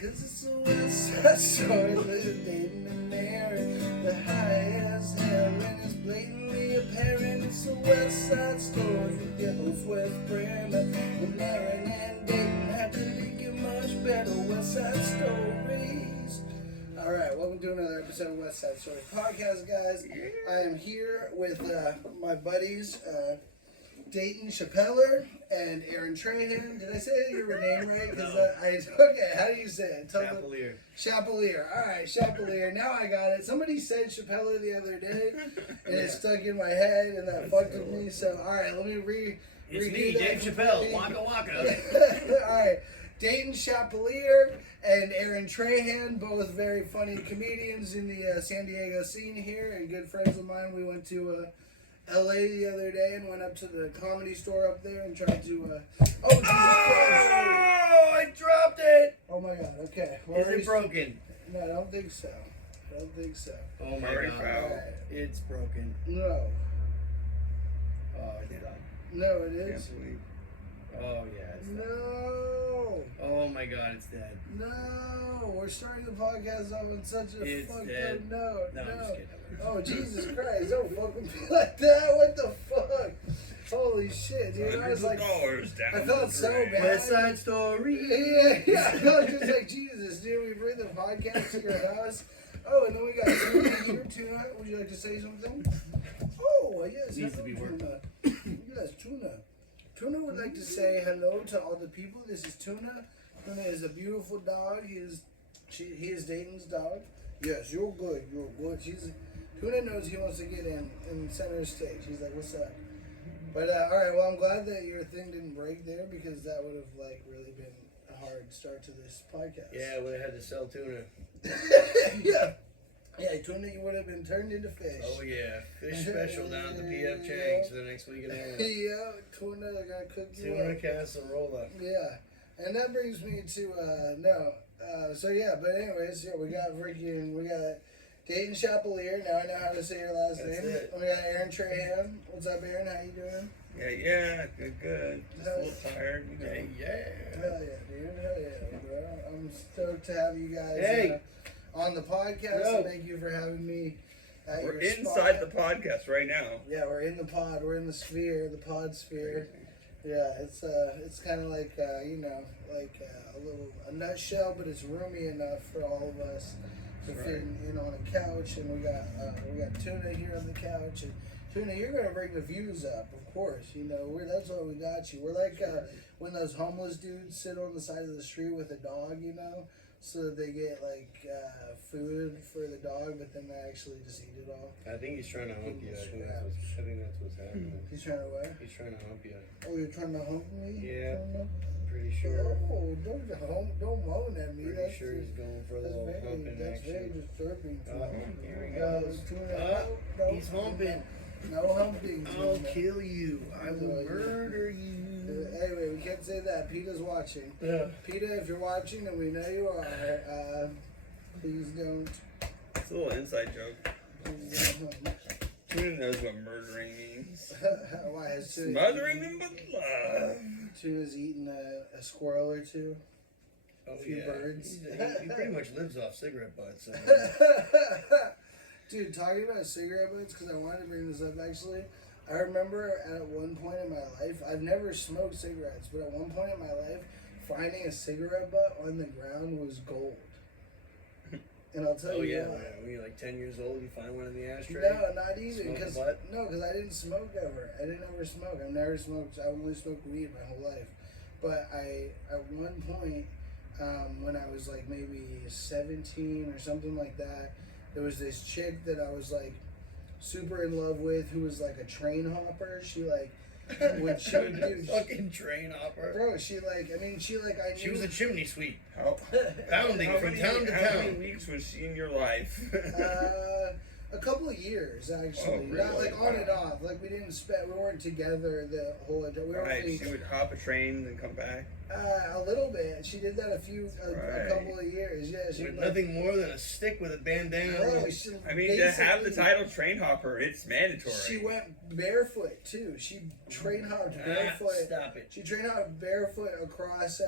Cause it's a West Side Story with Dayton and Aaron. The highest heaven is blatantly apparent. It's a West Side Story with your host Wes Brenner. When Aaron and Dayton have to make it much better. West Side Stories. Alright, welcome to another episode of West Side Stories podcast, guys. I am here with my buddies, Dayton Chappelear and Aaron Trahan. Did I say your name right? Because okay, how do you say it? Chappelear. Chappelear. All right, Chappelear. Now I got it. Somebody said Chappelear the other day, and it stuck in my head, and that fucked with me. So, all right, let me It's redo me, that. Dave Chappelle. Waka waka. All right, Dayton Chappelear and Aaron Trahan, both very funny comedians in the San Diego scene here, and good friends of mine. We went to LA the other day and went up to the Comedy Store up there and tried to oh, I dropped it! oh my god, okay. Is it broken? No, I don't think so. I don't think so. Oh my god. Right. It's broken. No. Oh, I did. No, it is. Can't believe. Oh yeah. It's No. Oh my god, it's dead. No. We're starting the podcast off on such a It's fucked dead. up note. No, I'm just kidding. Oh, Jesus Christ. Don't fucking be like that. What the fuck? Holy shit, dude. I was like, I felt so bad. West Side Story. Yeah. I was just like, Jesus, dude, we bring the podcast to your house. Oh, and then we got Tuna here. Tuna, would you like to say something? Oh, yes. Needs to be hello, worked. Tuna. Yes, Tuna. Tuna would like to say hello to all the people. This is Tuna. Tuna is a beautiful dog. He is Dayton's dog. Yes, you're good. You're good. Tuna knows he wants to get in center stage. He's like, what's up? But, all right, well, I'm glad that your thing didn't break there because that would have, like, really been a hard start to this podcast. Yeah, we had to sell tuna. Yeah. Yeah, Tuna, you would have been turned into fish. Oh yeah, fish special down at the PF Chang's for the next week and a half. Yeah, Tuna, I gotta cook you Tuna up. casserole. Yeah, and that brings me to, so yeah, but anyways, yeah, we got Dayton Chappelear. Now I know how to say your last That's name. it. We got Aaron Trahan. What's up, Aaron? How you doing? Yeah, good. Just a little tired. Hell yeah, dude. Hell yeah, bro. I'm stoked to have you guys on the podcast. Bro. And thank you for having me at We're your inside spot. the podcast right now. Yeah, we're in the pod. We're in the sphere, the pod sphere. Yeah, it's kind of like a nutshell, but it's roomy enough for all of us to fit in on a couch. And we got Tuna here on the couch. And Tuna, you're gonna bring the views up, of course. You know, that's why we got you. We're like when those homeless dudes sit on the side of the street with a dog, you know, so that they get like food for the dog, but then they actually just eat it all. I think he's trying to hump you. I think that's what's happening. He's trying to what? He's trying to hump you. Oh, you're trying to hump me? Yeah. Tuna? Pretty sure. Oh, don't moan at me. Pretty sure he's going for a little humping That's very action. disturbing. Here he goes. No, He's humping. No humping. I'll Tuna. kill you. I will murder you. Anyway, we can't say that. PETA's watching. Yeah. PETA, if you're watching, and we know you are, please don't. It's a little inside joke. Please don't. Tuna knows what murdering means. Why has Tuna Smothering them with love. Tuna's eaten a squirrel or two? Oh, A few birds. He pretty much lives off cigarette butts. So. Dude, talking about cigarette butts, because I wanted to bring this up actually. I remember at one point in my life, I've never smoked cigarettes, but at one point in my life, finding a cigarette butt on the ground was gold. And I'll tell you why. When you're like 10 years old, you find one in the ashtray. No, not even. Smoke a Because butt? I didn't smoke ever. I didn't ever smoke. I've never smoked. I only smoked weed my whole life. But at one point, when I was like maybe 17 or something like that, there was this chick that I was like super in love with who was like a train hopper. She like would do fucking train hopper. bro. She I knew She was a chimney sweep. Pounding from town to How many town. weeks was she in your life? a couple of years actually. Oh, really? Not like on and off. Like we weren't together the whole entire. We were Right, only, she would hop a train and come back. a little bit. She did that a couple of years. Yeah, she With would, nothing more than a stick with a bandana. Bro, she I mean, to have the basically- title train hopper, it's mandatory. She went barefoot too. She train hopped barefoot. Stop it. She train hopped barefoot across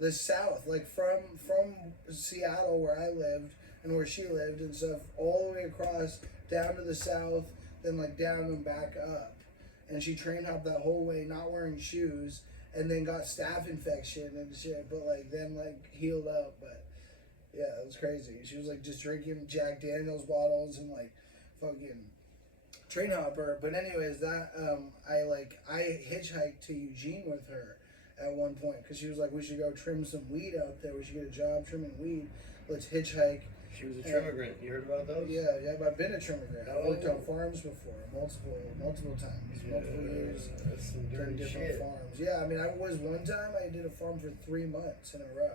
the South, like from Seattle where I lived and where she lived and stuff, all the way across down to the South, then like down and back up. And she train hopped that whole way, not wearing shoes, and then got staph infection and shit. But like then like healed up. But yeah, it was crazy. She was like just drinking Jack Daniels bottles and like fucking train hopper. But anyways, that I hitchhiked to Eugene with her at one point because she was like, we should go trim some weed out there. We should get a job trimming weed. Let's hitchhike. She was a trimmigrant. You heard about those? Yeah, I've been a trimmigrant. I worked on farms before, multiple times, multiple years. That's some Doing dirty different shit. farms. Yeah, I mean, I was one time I did a farm for 3 months in a row,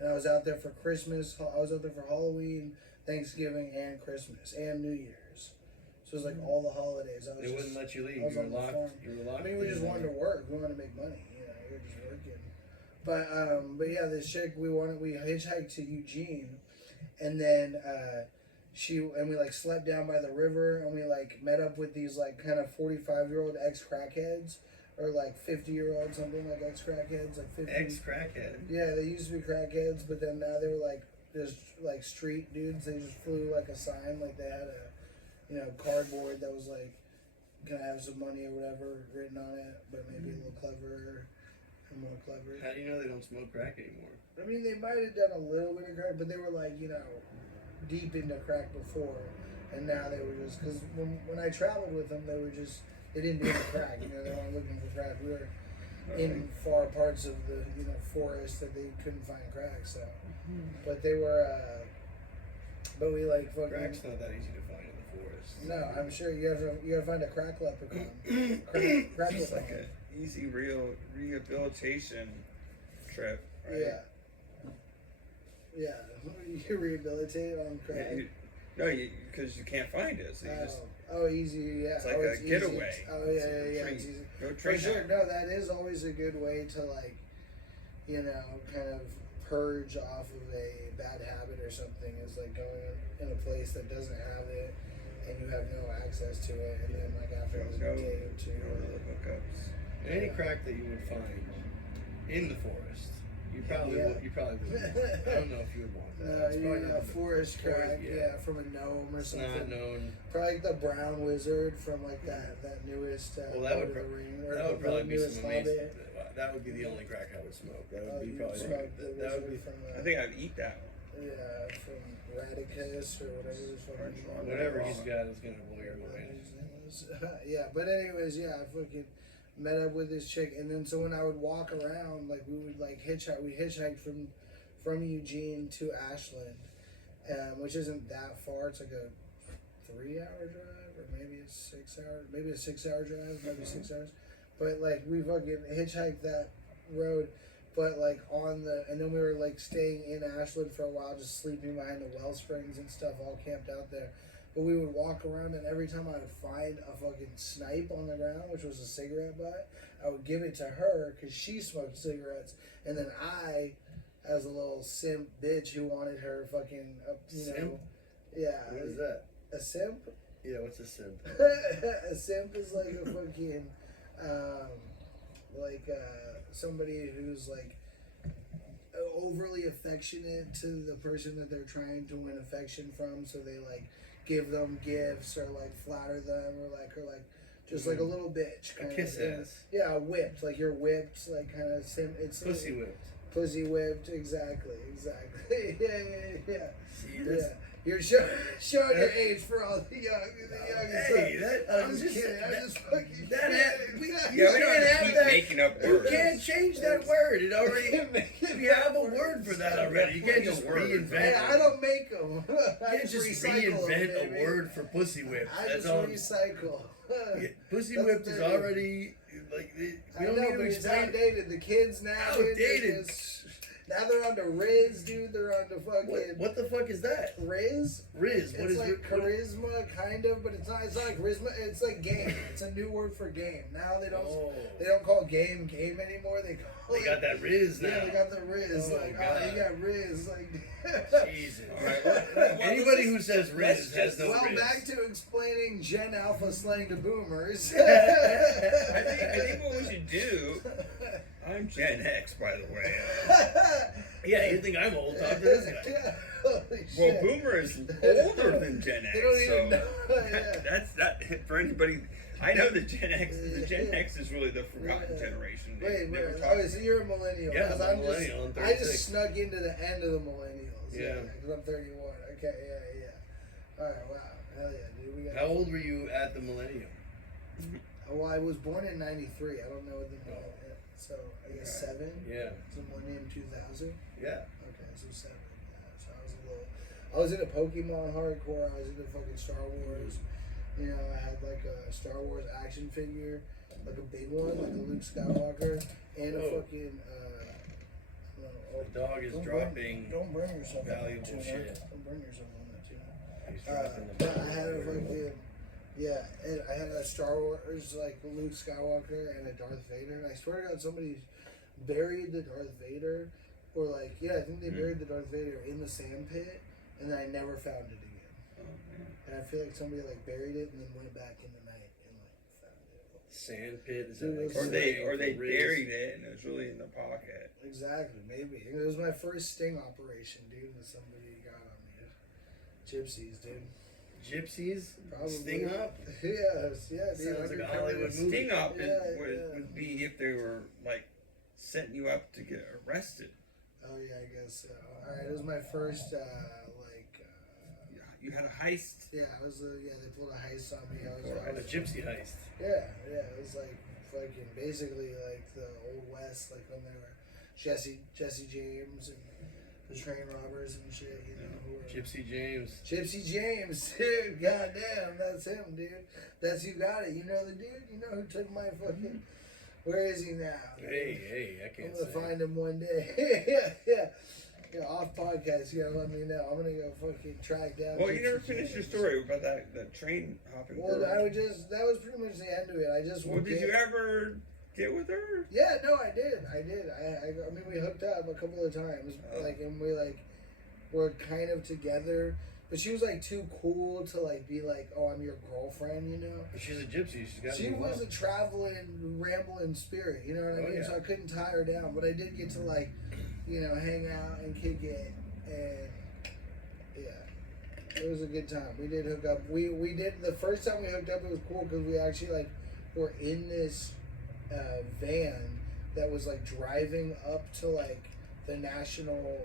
and I was out there for Christmas. I was out there for Halloween, Thanksgiving, and Christmas, and New Year's. So it was like all the holidays. I was They wouldn't let you leave. I was You were on the locked. farm. You were locked. I mean, we just in wanted to there. work. We wanted to make money. You know, we were just working. But yeah, this chick we hitchhiked to Eugene, and then we like slept down by the river, and we like met up with these like kind of 45-year-old ex-crackheads, or like 50-year-old something like ex-crackheads, like 50. Ex-crackhead. Yeah, they used to be crackheads, but then now they were like just like street dudes. They just flew like a sign, like they had a cardboard that was like, can I have some money or whatever written on it, but maybe a little cleverer and more clever. How do you know they don't smoke crack anymore? I mean, they might have done a little bit of crack, but they were like, deep into crack before, and now they were just, because when I traveled with them, they didn't do any crack, they weren't looking for crack. We were in far parts of the, forest that they couldn't find crack, so, but they were, but we like fucking. Crack's not that easy to find in the forest. No, I'm sure you gotta find a crack leprechaun. crack It's like leprechaun. an easy rehabilitation trip. Right? Yeah. Yeah, you rehabilitate on crack. Because you can't find it, so you just Easy, yeah. it's like it's a getaway. Easy. Oh, yeah, it's easy. No For train sure, hop. no, that is always a good way to, like, kind of purge off of a bad habit or something, is like going in a place that doesn't have it and you have no access to it, and then, like, after a day or two. The hookups. Any crack that you would find in the forest, you probably would. I don't know if you would want that. No, It's probably not the forest crack, yeah. from a gnome or It's something. not known. Probably like the brown wizard from like that newest Well, that Lord would of the Ring, or that would the probably be newest some amazing. Hobbit. That would be the only crack I would smoke. That would be You probably smoked the that would be wizard from I think I'd eat that. yeah, from Radicus or whatever his fucking whatever he's got is gonna blow your mind. Yeah, but anyways, yeah, I fucking met up with this chick, and then so when I would walk around, like we would like hitchhike. We hitchhiked from Eugene to Ashland, which isn't that far. It's like a 3-hour drive, or maybe it's 6 hours. Maybe a 6-hour drive, maybe 6 hours. But like we fucking hitchhiked that road, but like and then we were like staying in Ashland for a while, just sleeping behind the well springs and stuff, all camped out there. But we would walk around, and every time I would find a fucking snipe on the ground, which was a cigarette butt, I would give it to her because she smoked cigarettes, and then I, as a little simp bitch who wanted her fucking, Simp? Yeah. What is that? A simp? Yeah, what's a simp? A simp is like a fucking, somebody who's like overly affectionate to the person that they're trying to win affection from, so they like give them gifts or like flatter them or like just like a little bitch A kind kiss of. ass. Yeah, whipped, like you're whipped, like kind of it's Pussy whipped. pussy whipped, exactly. yeah. See, Yeah, you're showing your age for all the young. Hey, I'm just kidding. I'm just fucking kidding. we Yeah, we don't can't have to have keep that. making up You words. can't change that word. It already. We have a word for that already. You can't just reinvent Hey, it. I don't make them. You can't just reinvent a word for pussy whipped. I That's just all. recycle. Yeah, pussy That's whipped is dirty. already like we I don't know, need but to it's explain. outdated. The kids now, dude, they're Outdated. just- now they're on to Riz, dude. They're on to fucking What the fuck is that? Riz. Riz. What It's is like what- charisma, kind of, but it's not. It's not like charisma. It's like game. It's a new word for game. Now they don't. Oh. They don't call game anymore. They call They it. got that Riz now. Yeah, they got the Riz. Oh, like, God. oh, you got Riz. Like, Jesus. All right, well, Anybody who says Riz let's has no well, Riz. back to explaining Gen Alpha slang to boomers. I think what we should do I'm Gen X, by the way. Yeah, you think I'm old? Talk to this guy. Holy Well, shit. Boomer is older than Gen X. They don't so even know. Yeah. that's that for anybody. I know the Gen X. The Gen X is really the forgotten generation. Wait, They were wait. talking- Oh, so you're a millennial? Yeah, 'Cause I'm a millennial, I'm I just 36. snuck into the end of the millennials. Yeah. Because I'm 31. Okay, yeah. All right, wow. Hell yeah, dude. We got. How old were you at the millennium? Well, I was born in '93. I don't know the so I guess Right. 7. Yeah. So millennium 2000. Yeah. Okay, so 7. Yeah, so I was a little. I was into Pokemon hardcore. I was into fucking Star Wars. You know, I had like a Star Wars action figure, like a big one, like a Luke Skywalker, and a Oh. fucking. The dog is don't dropping Don't burn yourself valuable on that tuna. shit. Don't burn yourself on that tuna. He's dropping the But I had a fucking. Yeah, and I had a Star Wars, like Luke Skywalker and a Darth Vader. And I swear to God, somebody buried the Darth Vader, or like, yeah, I think they buried the Darth Vader in the sand pit, and I never found it again. Oh, man. And I feel like somebody like buried it and then went back in the night and like found it. sand pit. Is Dude, that like it's- Or they for Riz? buried it and it was really in the pocket. Exactly, maybe. It was my first sting operation, dude, that somebody got on me. Gypsies, dude. Gypsies? Probably. Sting up? Yes, yeah, dude. Sounds like a undercover- Hollywood movie. Sting up Yeah, would be if they were like setting you up to get arrested. Oh yeah, I guess so. All right, it was my first You had a heist. yeah, it was yeah, they pulled a heist on me. I A was gypsy heist. yeah, it was like fucking basically like the old west, like when they were Jesse James and the train robbers and shit, you know. Who were, Gypsy James. Gypsy James, dude, goddamn, that's him, dude. That's you got it. You know the dude. You know who took my fucking. Where is he now? Dude? Hey, I I'm can't gonna say. find him one day. Yeah, off podcast. You gotta let me know. I'm gonna go fucking track down. Well, you Gypsy never finished your James. story about that train hopping Well, girl. I would just. That was pretty much the end of it. I just. Well, did you ever get with her? Yeah, no, I did. I mean, we hooked up a couple of times, Oh. like, and we like were kind of together. But she was like too cool to like be like, oh, I'm your girlfriend, you know. But she's a gypsy. She's got. She was a traveling, rambling spirit, you know what I Oh, mean? yeah. So I couldn't tie her down, but I did get to like, you know, hang out and kick it, and yeah, it was a good time. We did hook up. We did the first time we hooked up. It was cool because we actually like were in this van that was like driving up to like the national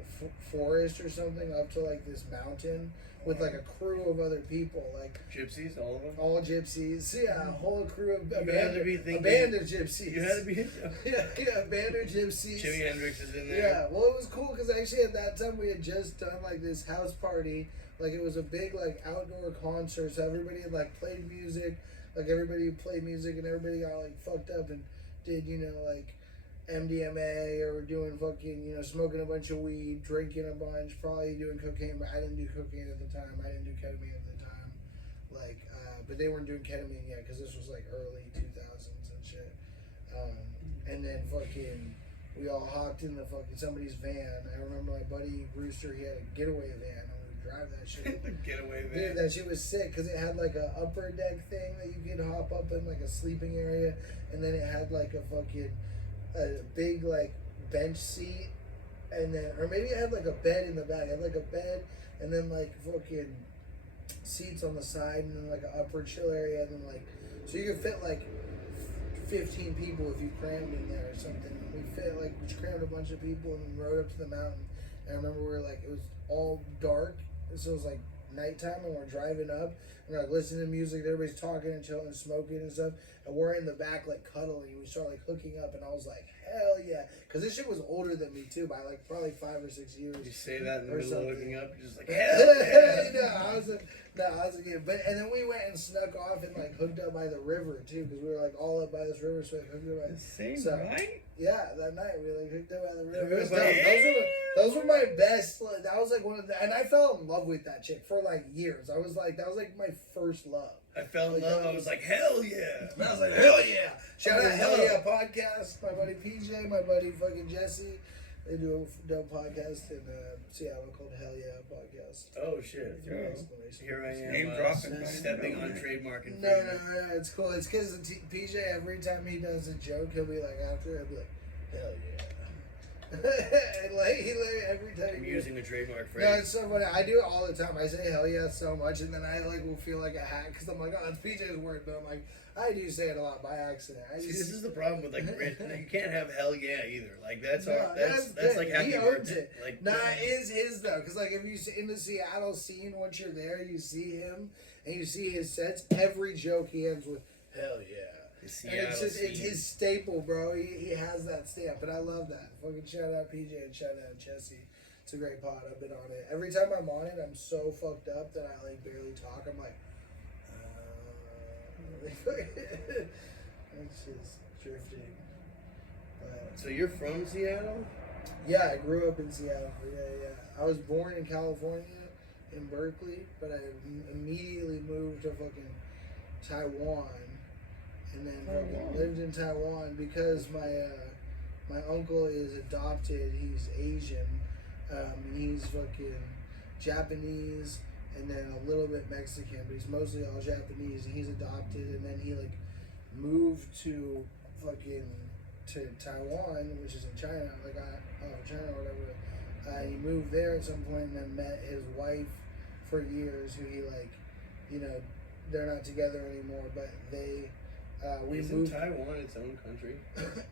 forest or something, up to like this mountain with like a crew of other people, like Gypsies, all of them. all gypsies. Yeah, a whole crew of You had to be thinking- abandoned gypsies. You had to be. yeah, abandoned gypsies. Jimi Hendrix is in there. Yeah, well, it was cool because actually at that time we had just done like this house party. Like it was a big like outdoor concert, so everybody had like played music. Like everybody played music and everybody got like fucked up and did, you know, like MDMA or doing fucking, you know, smoking a bunch of weed, drinking a bunch, probably doing cocaine, but I didn't do cocaine at the time. I didn't do ketamine at the time. Like, but they weren't doing ketamine yet because this was like early 2000s and shit. And then fucking, we all hopped in the fucking somebody's van. I remember my buddy Brewster, he had a getaway van and we would drive that shit. The getaway Dude, van. that shit was sick because it had like a upper deck thing that you could hop up in, like a sleeping area, and then it had like a fucking a big like bench seat, and then or maybe it had like a bed in the back. It had like a bed and then like fucking seats on the side, and then like an upper chill area, and then like so you could fit like 15 people if you crammed in there or something. And we fit like we crammed a bunch of people and then rode up to the mountain. And I remember we were like it was all dark, so it was like nighttime, and we're driving up and we're like listening to music, and everybody's talking and chilling and smoking and stuff, and we're in the back like cuddling, and we start like hooking up, and I was like, hell yeah, because this shit was older than me too by like probably 5 or 6 years. You say that in the Or middle of something. hooking up, you're just like, hell yeah. No, I was a kid. But and then we went and snuck off and like hooked up by the river too, because we were like all up by this river, so we hooked up by The same So- night? yeah, that night we like hooked up by the river. Yeah, It was but- dope. Those were my best. Like, that was like one of the, and I fell in love with that chick for like years. I was like, that was like my first love. I fell in Like, love. that I was- was like, hell yeah. And I was like, hell yeah! Shout out Oh, Hell no. Yeah podcast. My buddy PJ, my buddy fucking Jesse. They do a dope podcast in Seattle called Hell Yeah podcast. Oh shit. Yeah. Here I am. Name dropping. Stepping on trademark No, infringement. it's cool. It's because PJ, every time he does a joke, he'll be like, after, he'll be like, hell yeah. And like every time I'm using the trademark phrase. no, it's so funny. I do it all the time. I say hell yeah so much, and then I like will feel like a hack because I'm like, oh, it's PJ's word, but I'm like, I do say it a lot by accident. See, this is the problem with like you can't have hell yeah either. Like that's No, all. That's like happy he owns birthday. it. Like Nah, it is his though, because like if you see in the Seattle scene, once you're there, you see him and you see his sets. Every joke he ends with hell yeah. The And it's just Seattle it's scene. his staple, bro. He has that stamp, and I love that. Fucking shout out PJ and shout out Jesse. It's a great pod. I've been on it. Every time I'm on it, I'm so fucked up that I like barely talk. I'm like, it's just drifting. So you're from Seattle? Yeah, I grew up in Seattle. Yeah. I was born in California, in Berkeley, but I immediately moved to fucking Taiwan, and then fucking lived in Taiwan because my uncle is adopted. He's Asian. He's fucking Japanese and then a little bit Mexican, but he's mostly all Japanese. And he's adopted, and then he like moved to fucking to Taiwan, which is in China, China or whatever. He moved there at some point and then met his wife for years, who he like, you know, they're not together anymore, but they. We Isn't moved. Taiwan its own country?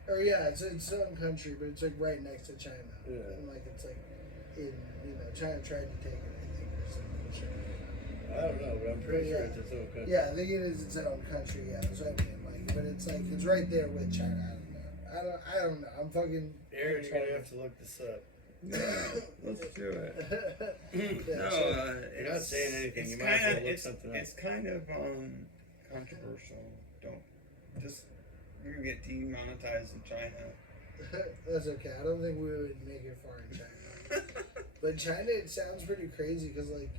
Or yeah, it's its own country, but it's like right next to China. Yeah. And like it's like in China tried to take it, I think, or something. Sure. I don't know, but I'm pretty But sure yeah. it's its own country. Yeah, I think it is its own country. Yeah, that's what I mean. Like, but it's like it's right there with China. I don't know. I'm fucking. Aaron, you're gonna have to look this up. Let's do it. Yeah, No, so- You're not saying anything. It's You might as well kinda- look something up. It's kind of controversial. Don't just you're gonna get demonetized in China. That's okay. I don't think we would make it far in China. But China, it sounds pretty crazy because like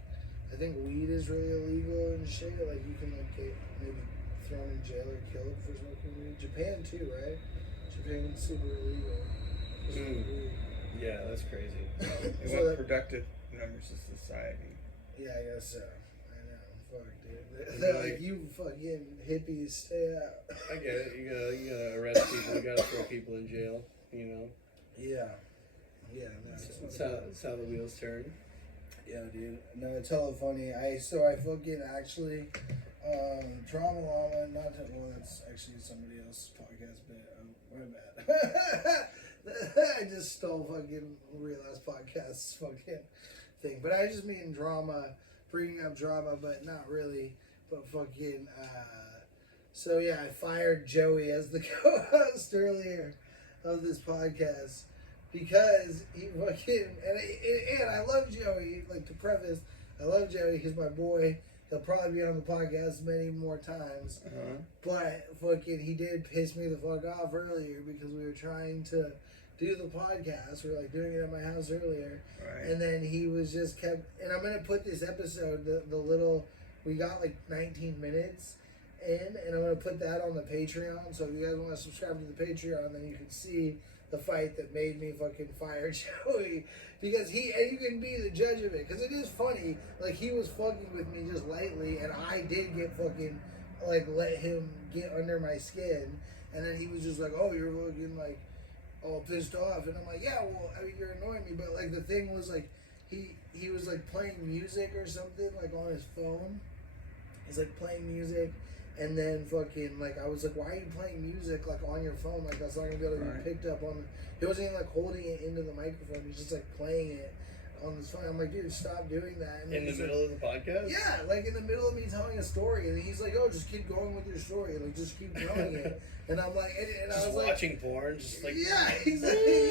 I think weed is really illegal and shit. Like you can like get maybe thrown in jail or killed for smoking weed. Japan too, right? Japan's super illegal. for smoking weed. Yeah, that's crazy. They So want that- productive members of society. Yeah, I guess so. I know. Fuck, dude. They're like, you fucking hippies, stay out. I get it. You gotta arrest people. You gotta throw people in jail. You know. Yeah. Yeah, no, That's how the wheels turn. Yeah, dude. No, it's hella funny. I fucking actually, Drama Llama, not to, well, that's actually somebody else's podcast, but, my bad. I just stole fucking Real Ass Podcast's fucking thing. But I just mean drama, bringing up drama, but not really. But fucking, so yeah, I fired Joey as the co-host earlier of this podcast. Because he fucking, and I love Joey, like to preface, I love Joey because my boy, he'll probably be on the podcast many more times. But fucking, he did piss me the fuck off earlier because we were trying to do the podcast. We were like doing it at my house earlier. Right. And then he was just kept, and I'm going to put this episode, the little, we got like 19 minutes in, and I'm going to put that on the Patreon. So if you guys want to subscribe to the Patreon, then you can see the fight that made me fucking fire Joey, because and you can be the judge of it, because it is funny, like he was fucking with me just lightly, and I did get fucking, like, let him get under my skin, and then he was just like, oh, you're fucking, like, all pissed off, and I'm like, yeah, well, I mean, you're annoying me, but, like, the thing was, like, he was, like, playing music or something, like, on his phone. He's, like, playing music. And then fucking, like, I was like, why are you playing music, like, on your phone? Like, that's not going to be able to be picked up on. He wasn't even, like, holding it into the microphone. He's just, like, playing it on his phone. I'm like, dude, stop doing that. And In the middle of the podcast? Yeah, like, in the middle of me telling a story. And he's like, oh, just keep going with your story. Like, just keep telling it. And I'm like, and I Just was like. watching porn, just like. Yeah, exactly.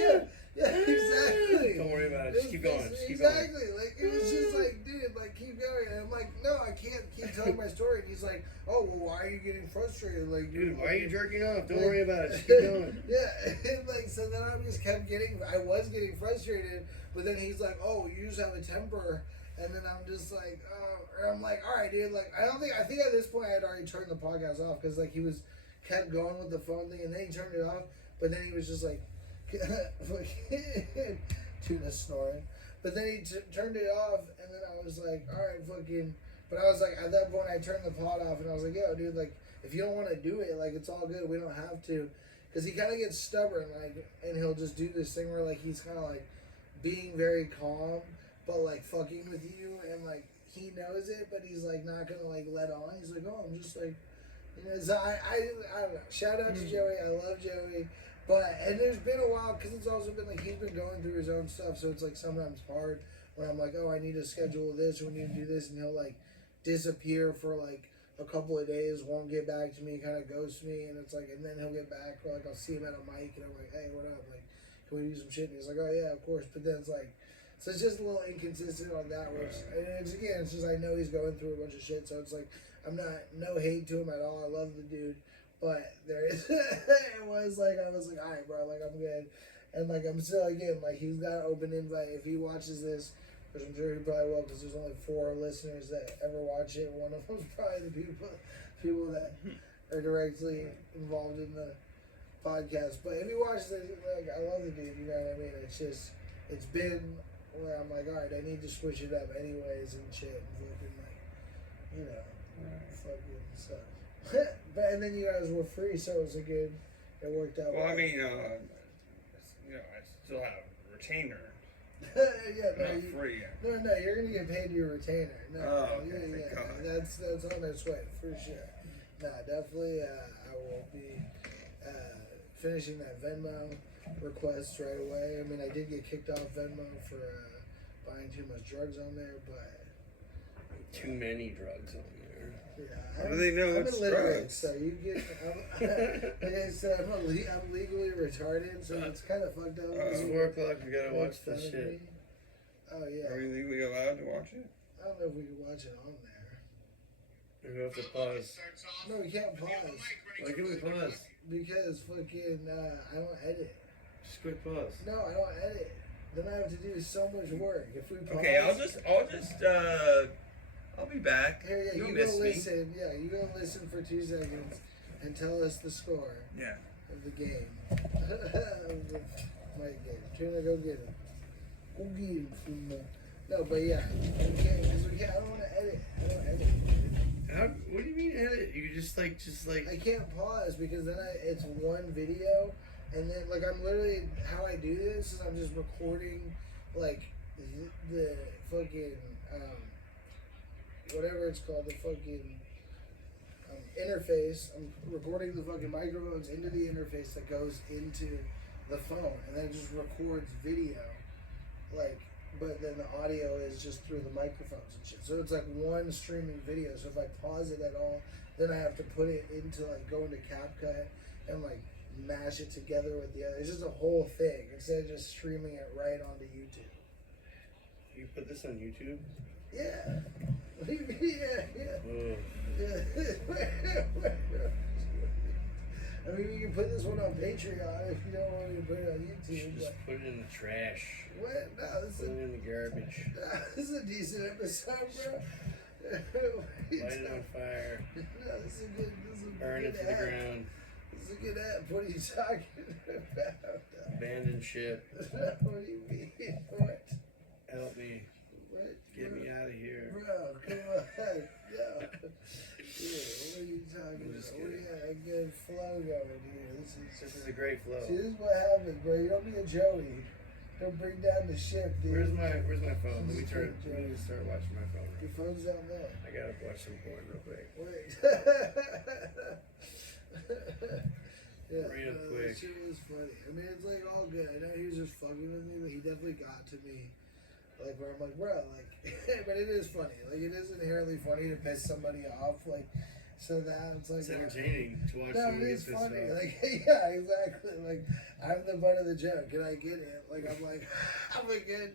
Yeah, exactly. Don't worry about it. Just keep going. Just keep exactly. going. Like, it was just like, dude, like, keep going. And I'm like, no, I can't keep telling my story. And he's like, oh, well, why are you getting frustrated? Like, Dude, why are you jerking off? Don't like, worry about it. Just keep going. Yeah, and like, so then I just kept I was getting frustrated, but then he's like, oh, you just have a temper. And then I'm just like, oh, and I'm like, all right, dude, like, I think at this point I had already turned the podcast off, because, like, he kept going with the phone thing, and then he turned it off, but then he was just like, tuna snoring. But then he turned it off, and then I was like, all right, fucking. But I was like, at that point, I turned the pod off, and I was like, yo, dude, like, if you don't want to do it, like, it's all good. We don't have to. because he kind of gets stubborn, like, and he'll just do this thing where like he's kind of like being very calm, but like fucking with you, and like he knows it, but he's like not gonna like let on. He's like, oh, I'm just like, you know. So I don't know. Shout out to Joey. I love Joey. But, and there's been a while, because it's also been like he's been going through his own stuff, so it's like sometimes hard when I'm like, oh, I need to schedule this, or we need to do this, and he'll like disappear for like a couple of days, won't get back to me, kind of ghosts me, and it's like, and then he'll get back, or like I'll see him at a mic, and I'm like, hey, what up? Like, can we do some shit? And he's like, oh yeah, of course. But then it's like, so it's just a little inconsistent on that, which, and it's again, it's just I know he's going through a bunch of shit, so it's like, I'm not, no hate to him at all, I love the dude. But there is, it was like, I was like, all right, bro, like, I'm good. And, like, I'm still, again, like, he's got an open invite. If he watches this, which I'm sure he probably will, because there's only 4 listeners that ever watch it. One of them's probably the people that are directly involved in the podcast. But if he watches it, like, I love the dude, you know what I mean? It's just, it's been where I'm like, all right, I need to switch it up anyways and shit. And fucking, like, you know, fucking stuff. But and then you guys were free, so it was a good. It worked out. Well, I mean, I still have a retainer. Yeah, no, Not free. No, you're gonna get paid your retainer. No, okay, yeah, that's on its way for sure. Nah, definitely. I will be finishing that Venmo request right away. I mean, I did get kicked off Venmo for buying too much drugs on there, but too many drugs on there. Yeah, how do they know it's drugs? So you get, like I said, I'm legally retarded, so it's kind of fucked up. It's 4 o'clock. We gotta watch this shit. Oh yeah. Are you legally allowed to watch it? I don't know if we can watch it on there. We have to pause. No, we can't pause. Why can we pause? Because fucking I don't edit. Just quick pause. No, I don't edit. Then I have to do so much work. If we pause, Okay, I'll be back. Here, yeah, You'll you miss go me. listen. Yeah, you go listen for 2 seconds and tell us the score. Yeah. Of the game. My game. Trina, go get him. Go get him, Trina. No, but yeah, we can't, because we can't. I don't want to edit. I don't edit. What do you mean edit? You just like. I can't pause because then it's one video, and then like I'm literally how I do this is I'm just recording like the fucking whatever it's called, the fucking interface. I'm recording the fucking microphones into the interface that goes into the phone, and then it just records video, like, but then the audio is just through the microphones and shit. So it's like one streaming video. So if I pause it at all, then I have to put it into like go into CapCut and like mash it together with the other. It's just a whole thing instead of just streaming it right onto YouTube. You put this on YouTube? Yeah. Yeah. I mean, you can put this one on Patreon if you don't want me to put it on YouTube. Just put it in the trash. What? No, this Put it in the garbage. this is a decent episode, bro. Light it on fire. No, this is a good. Burn it to the ground. This is a good app. What are you talking about? Abandon ship. What do you mean? What? Help me. What? Get me out of here. Bro, come on. No. Yeah, what are you talking about? We got a good flow going here. This is a great flow. See, this is what happens, bro. You don't be a Joey. Don't bring down the ship, dude. Where's my phone? Let me start watching my phone. Your phone's down there. I gotta watch some porn real quick. Wait. Yeah, Real quick. That shit was funny. I mean, it's like all good. I know he was just fucking with me, but he definitely got to me. Like, where I'm like, bro, like, but it is funny. Like, it is inherently funny to piss somebody off. Like, so that it's like. It's entertaining to watch no, someone it is get pissed funny. off. Like, yeah, exactly. Like, I'm the butt of the joke. Can I get it? Like, I'm like, I'm a good.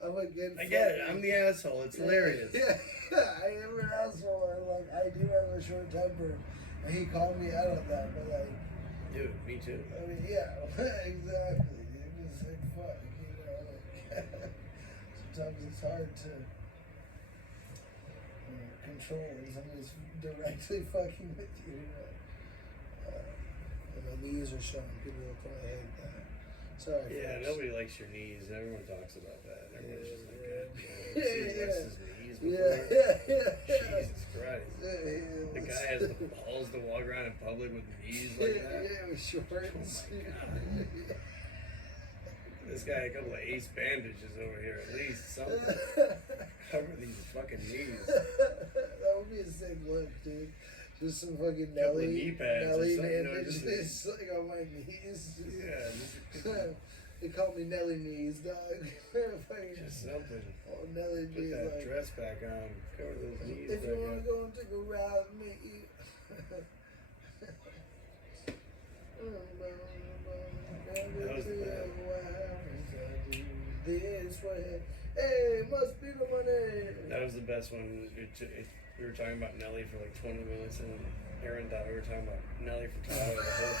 I get it. I'm the asshole. It's hilarious. Yeah, I am an asshole. And, like, I do have a short temper. And he called me out on that, but, like. Dude, me too. I mean, yeah, exactly. It's like, fuck, you know, like, sometimes it's hard to control when somebody's directly fucking with you. And my knees are showing. People will probably hate that. Sorry. Yeah, folks. nobody likes your knees. Everyone talks about that. Everyone's just like, Yeah. God, see Alex's knees before. Yeah. Jesus Christ. Yeah, The guy has the balls to walk around in public with knees like that. Yeah, with shorts. This guy, a couple of ace bandages over here, at least something. Cover these fucking knees. That would be a sick look, dude. Just some fucking Couple of knee pads or Nelly something, bandages like on my knees. Yeah, They call me Nelly knees, dog. just something. Oh, Nelly Put knees, that like, dress back on. Cover those knees if back you want up. to go and take a ride with me. That was the best. This way. Hey, must be the money. That was the best one. We were talking about Nelly for like 20 minutes, and Aaron thought we were talking about Nelly for Tahoe the whole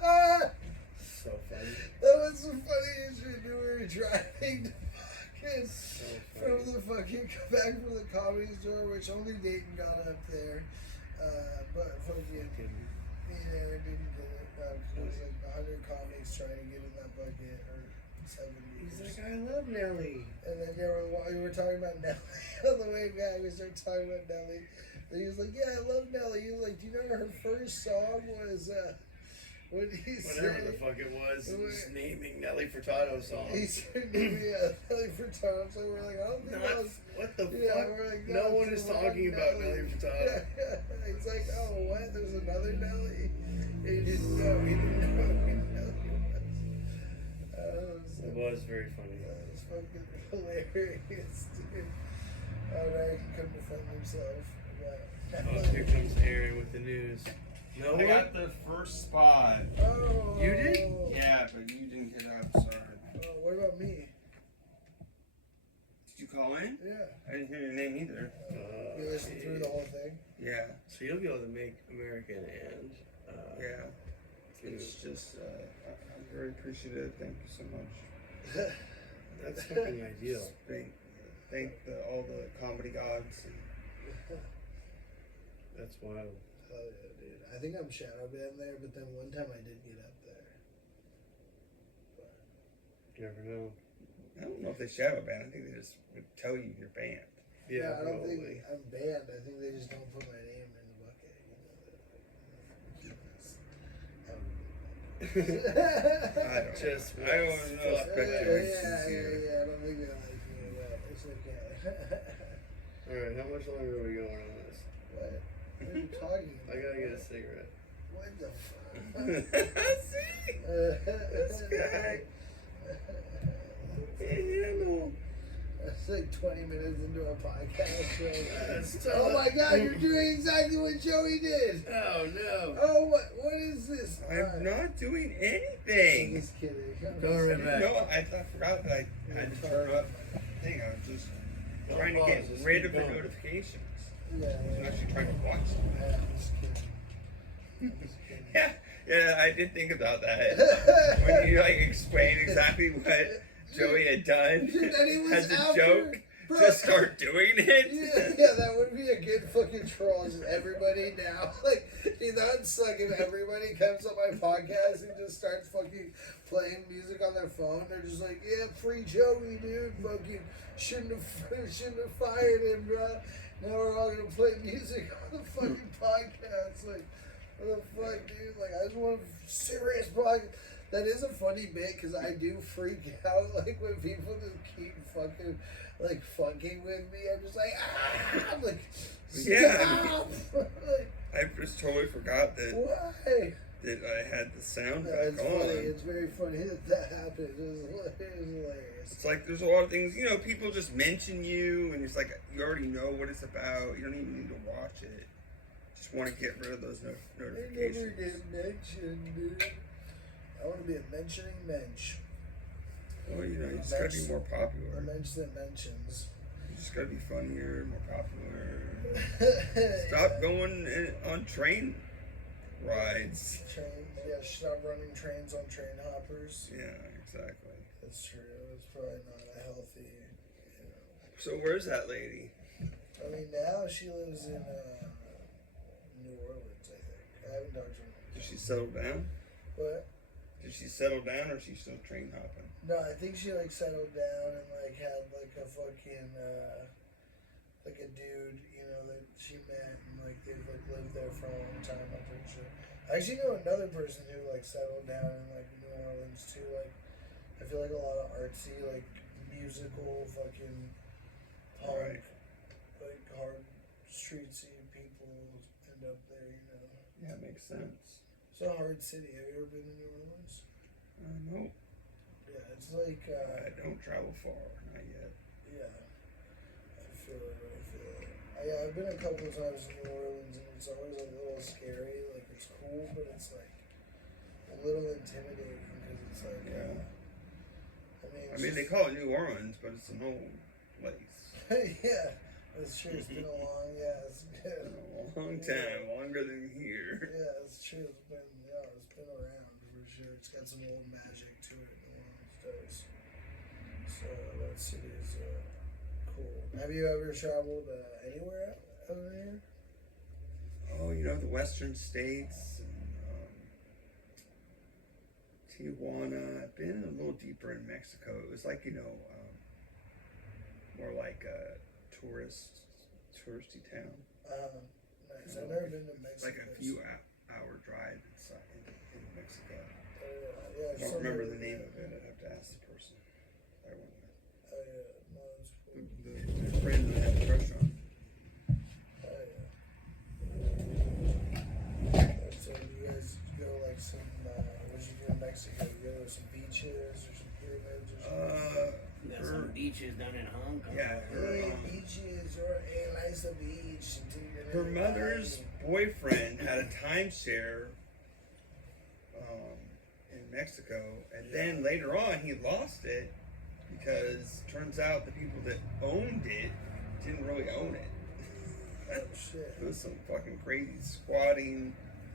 time. So funny. That was the funniest shit. We were driving So from funny. the fucking back from the comedy store, which only Dayton got up there. But fucking, yeah, they didn't get it. There was like 100 comics trying to get in that bucket, or 70. He's like, I love Nelly. And then we were talking about Nelly on the way back. We started talking about Nelly. And he was like, yeah, I love Nelly. He was like, do you know her first song was when he Whatever said, the fuck it was, just naming Nelly Furtado songs. he started naming Nelly Furtado. So we're like, I don't think that was. What the Yeah, fuck? we're like, No one it's is the wrong talking about Nelly Furtado. He's like, oh, what? There's another Nelly? And he didn't know. He didn't know who Nelly was. It was very funny. That was fucking hilarious, dude. Oh, now he can come defend himself. Oh, here comes Aaron with the news. No I one? got the first spot. Oh. You did? Yeah, but you didn't get up, sorry. Oh, what about me? Did you call in? Yeah. I didn't hear your name either. You listened through the whole thing? Yeah, So you'll be able to make American and yeah. It's just, I'm very appreciative. Thank you so much. that's fucking ideal. Thank all the comedy gods. That's wild. Oh, yeah, dude. I think I'm shadow banned there, but then one time I did get up there. But, You never know. I don't know if they shadow ban. I think they just would tell you you're banned. Yeah, I don't probably. think I'm banned. I think they just don't put my name in the bucket. I don't Just know. I don't know. fuck. Yeah. I don't think they like me, but it's okay. Alright, how much longer are we going on this? What? What are you talking I about? gotta get a cigarette. What the fuck? See? This guy. Hello. That's like 20 minutes into a podcast. That's Right? Oh my god, you're doing exactly what Joey did! Oh no. Oh, what is this? I'm not doing I'm anything. just kidding. Go right back. No, I forgot that I had to turn up my thing. I was just trying to get Just rid keep of the going. notifications. Yeah, I'm actually trying to watch them. I'm just kidding. I'm just kidding. Yeah, I did think about that. When you like explain exactly what Joey had done Dude, and it was as a after, joke bro. to start doing it. Yeah, that would be a good fucking troll. Just everybody now. Like, dude, that would suck if everybody comes on my podcast and just starts fucking playing music on their phone. They're just like, yeah, free Joey, dude. Fucking shouldn't have fired him, bro. Now we're all gonna play music on the fucking podcast. Like, what the fuck, dude? Like, I just want a serious podcast. That is a funny bit because I do freak out like when people just keep fucking like fucking with me. I'm just like, ah, I'm like, Yeah. stop. Like, I just totally forgot that why? I had the sound No, back it's on. funny. It's very funny that happened. It was hilarious. It's like there's a lot of things, people just mention you, and it's like you already know what it's about. You don't even need to watch it. Just want to get rid of those They never notifications. get mentioned, dude. I want to be a mentioning mensch. Well, you just gotta be more A popular. mensch that mentions. You just gotta be funnier, more popular. Stop going on train rides. Stop running trains on train hoppers. Yeah, exactly. That's true. It's probably not a healthy. So where's that lady? I mean, now she lives in New Orleans, I think. I haven't talked to her. Did she settle down? But Did she settle down, or is she still train hopping? no, I think she like settled down and like had like a fucking like a dude, you know, that she met and like they've like lived there for a long time. I'm pretty sure. I actually know another person who like settled down in like New Orleans too. Like I feel like a lot of artsy, like musical, fucking punk, like hard streetsy people end up there. You know. Yeah, makes sense. It's a hard city. Have you ever been to New Orleans? No, Yeah, it's like. I don't travel far, not yet. Yeah, I feel it. I feel it. I've been a couple of times in New Orleans, and it's always a little scary. Like it's cool, but it's like a little intimidating because it's like. Yeah. I I mean, they call it New Orleans, but it's an old place. Yeah, that's true. It's been a long. Yeah, it's been A long time, longer than here. Yeah, it's true. It's been around for sure. It's got some old magic to it. New Orleans does. So that city is cool. Have you ever traveled anywhere out of here? Oh, you know, the western states and Tijuana. I've been a little deeper in Mexico. It was like, you know, more like a touristy town. Nice. I've never been to It's Mexico. like a few hour drive inside in Mexico. Yeah, I don't remember the name of it. I'd have to ask the person. I went with. Oh yeah, no, that's cool. The friend that had the restaurant. Oh yeah. So you guys go like some, what you do in Mexico? You go to some beaches or some pyramids or something? We got some beaches down in Hong Kong. Yeah, Hey, beaches or a nice beach. her mother's boyfriend had a timeshare in Mexico, and then later on he lost it because turns out the people that owned it didn't really own it. Oh shit. It was some fucking crazy squatting.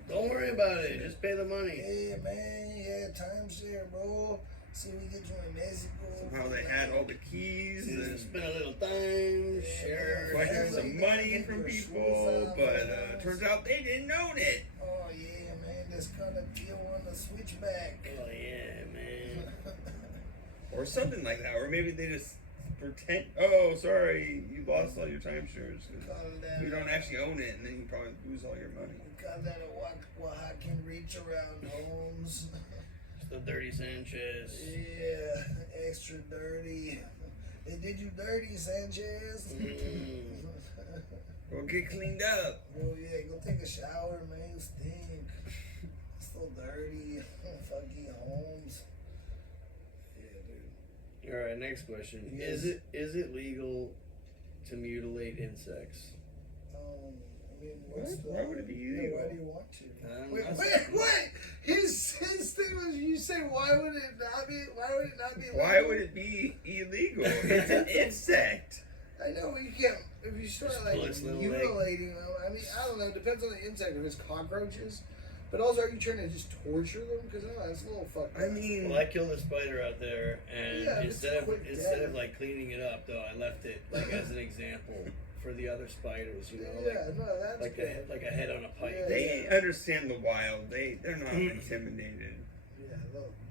Don't worry about it. Just pay the money. Hey man, yeah, timeshare, bro. See, we get you in Mexico. Somehow they had all the keys Just and spend a little time, share. collected some money from people, but turns out they didn't own it. Oh yeah, man, that's gonna deal on the switchback. Oh yeah, man. Or something like that. Or maybe they just pretend, oh, sorry, you lost all your timeshares. You don't actually own it, and then you probably lose all your money. We call that a Oaxacan reach around homes. The dirty Sanchez. Yeah, extra dirty. They did you dirty, Sanchez. Go get cleaned up. Oh yeah, go take a shower, man. You stink. Still dirty. Funky homes. Yeah, dude. All right, next question. Yes. Is it legal to mutilate insects? I mean, what's the? Why would it be illegal? Why do you want to? I don't Wait, know. wait! His thing was you say why would it not be? Why would it not be? Why would it be illegal? It's an insect. I know but you can't. If you start Just like pull its little mutilating them, I mean, I don't know. It depends on the insect. If it's cockroaches, but also are you trying to just torture them? Because that's a little fucked up. I mean, Well, I killed a spider out there, and Yeah, but it's instead of quick death. like cleaning it up, though, I left it like as an example for the other spiders. You know, yeah, no, that's like good. a head on a pike. Yeah. they understand the wild. They're not intimidated. Yeah,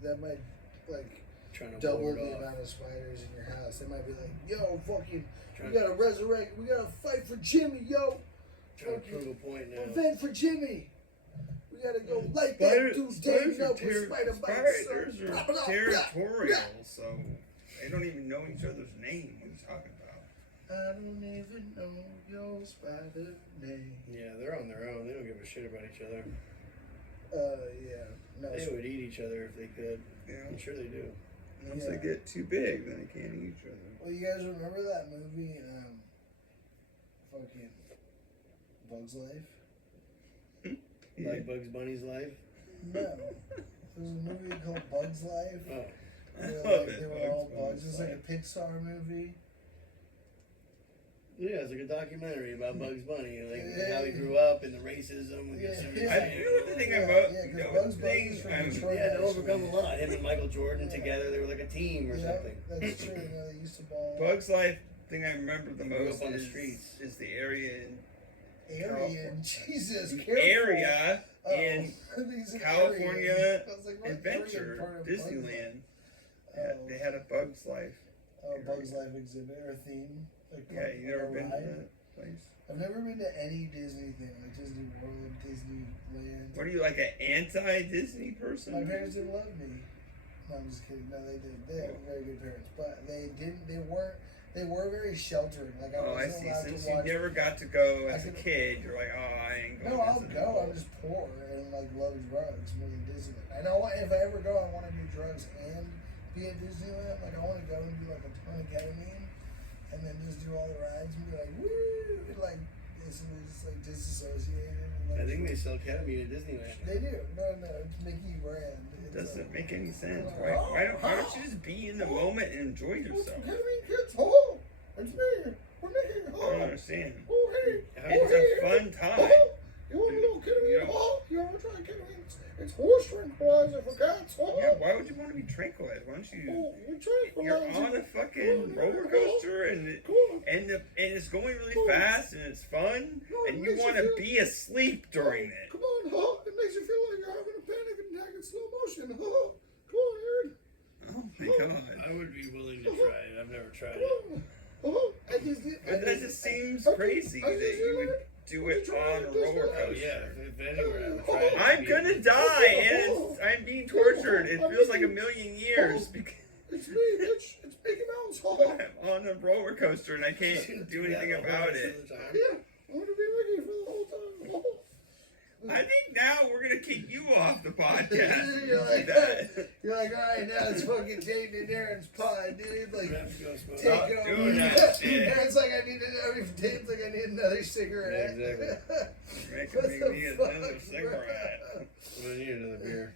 that might like Trying to double ward the off. amount of spiders in your house. They might be like, "Yo, fucking, Trying, we gotta resurrect. We gotta fight for Jimmy, yo. trying to prove a point now. Event for Jimmy. We gotta go light that Spiders dude spiders Dayton are up with spider bites. spiders son. are Pop it up, territorial, blah, so they don't even know each other's name. What are you talking about? blah. I don't even know your spider name. Yeah, they're on their own. They don't give a shit about each other. Yeah. No. They would eat each other if they could. Yeah. I'm sure they do. Once they get too big, then they can't eat each other. Well, you guys remember that movie, fucking Bug's Life? Yeah. Like Bugs Bunny's life. No. There's a movie called Bug's Life. Oh, I Where, love like, it. they were all Bugs bugs. It's like Life. a Pixar movie. yeah, it's like a documentary about Bugs Bunny, like Yeah. how he grew up and the racism. And Yeah. I feel what the thing Yeah, about yeah, 'cause you know, Bugs the Bunny's thing. from Detroit. Yeah, to overcome a lot. Him and Michael Jordan Yeah. together, they were like a team or Yeah, something. that's true. Yeah, they used to ball. Bugs Life thing I remember the Grew most up on the is, streets. is the area in Aryan, Jesus, the careful. area Oh, in he's an California Aryan. I was like, what Aryan Adventure part of Bugs Life? Disneyland. Yeah, they had a Bugs Life. Bugs Life exhibit or theme. Like, Yeah, you never been to ride. that place? I've never been to any Disney thing, like Disney World, Disneyland. What are you, like an anti-Disney person? My parents didn't love me. No, I'm just kidding. No, they did. They had very good parents, but they didn't. They weren't. They were very sheltering. Like I Oh, I wasn't see. allowed Since to you watch. never got to go as I a could- kid, you're like, oh, I ain't going. No, I'll go. I'm just poor and like love drugs more than Disneyland. I know if I ever go, I want to do drugs and be at Disneyland. Like I want to go and do like a ton of ketamine, and then just do all the rides and be like, woo, and, like basically just like disassociated. And, like, I think they sell ketamine at Disneyland. They do. No, it's Mickey brand. It It's, doesn't make any sense. Oh, Why don't you just be in the moment and enjoy yourself? Ketamine kids, oh, it's me. We're making I don't understand. Oh, hey. It's a fun time. You want a little You ketamine? know- Oh, you ever try ketamine? It's horse tranquilizer for cats. Oh, Yeah, why would you want to be tranquilized? Why don't you? oh, we You're tranquilize on a fucking roller coaster and it's going really fast and it's fun and you want to be asleep during it. Come on, huh? It makes you feel like you're having a panic attack in slow motion, huh? Come on, Aaron. Oh my god! I would be willing to try it. I've never tried Come it. on. I just did. But that just seems crazy I that just you did would do it on a roller Oh coaster. yeah, if anywhere I would try it. I'm gonna die and I'm being tortured. It feels like a million years because It's me, bitch. It's Mickey Mouse. Huh? I'm on a roller coaster and I can't do anything about it. Yeah, I want to be Mickey for the whole time. I think now we're gonna kick you off the podcast. You're like, That. you're like, all right, now it's fucking Dayton and Aaron's pod, dude. Like, We have to go smoke. take Stop over. doing that shit. Aaron's like, I need Dayton's like, I need another cigarette. Yeah, exactly. What Making the me fuck, another cigarette. I'm gonna need another beer.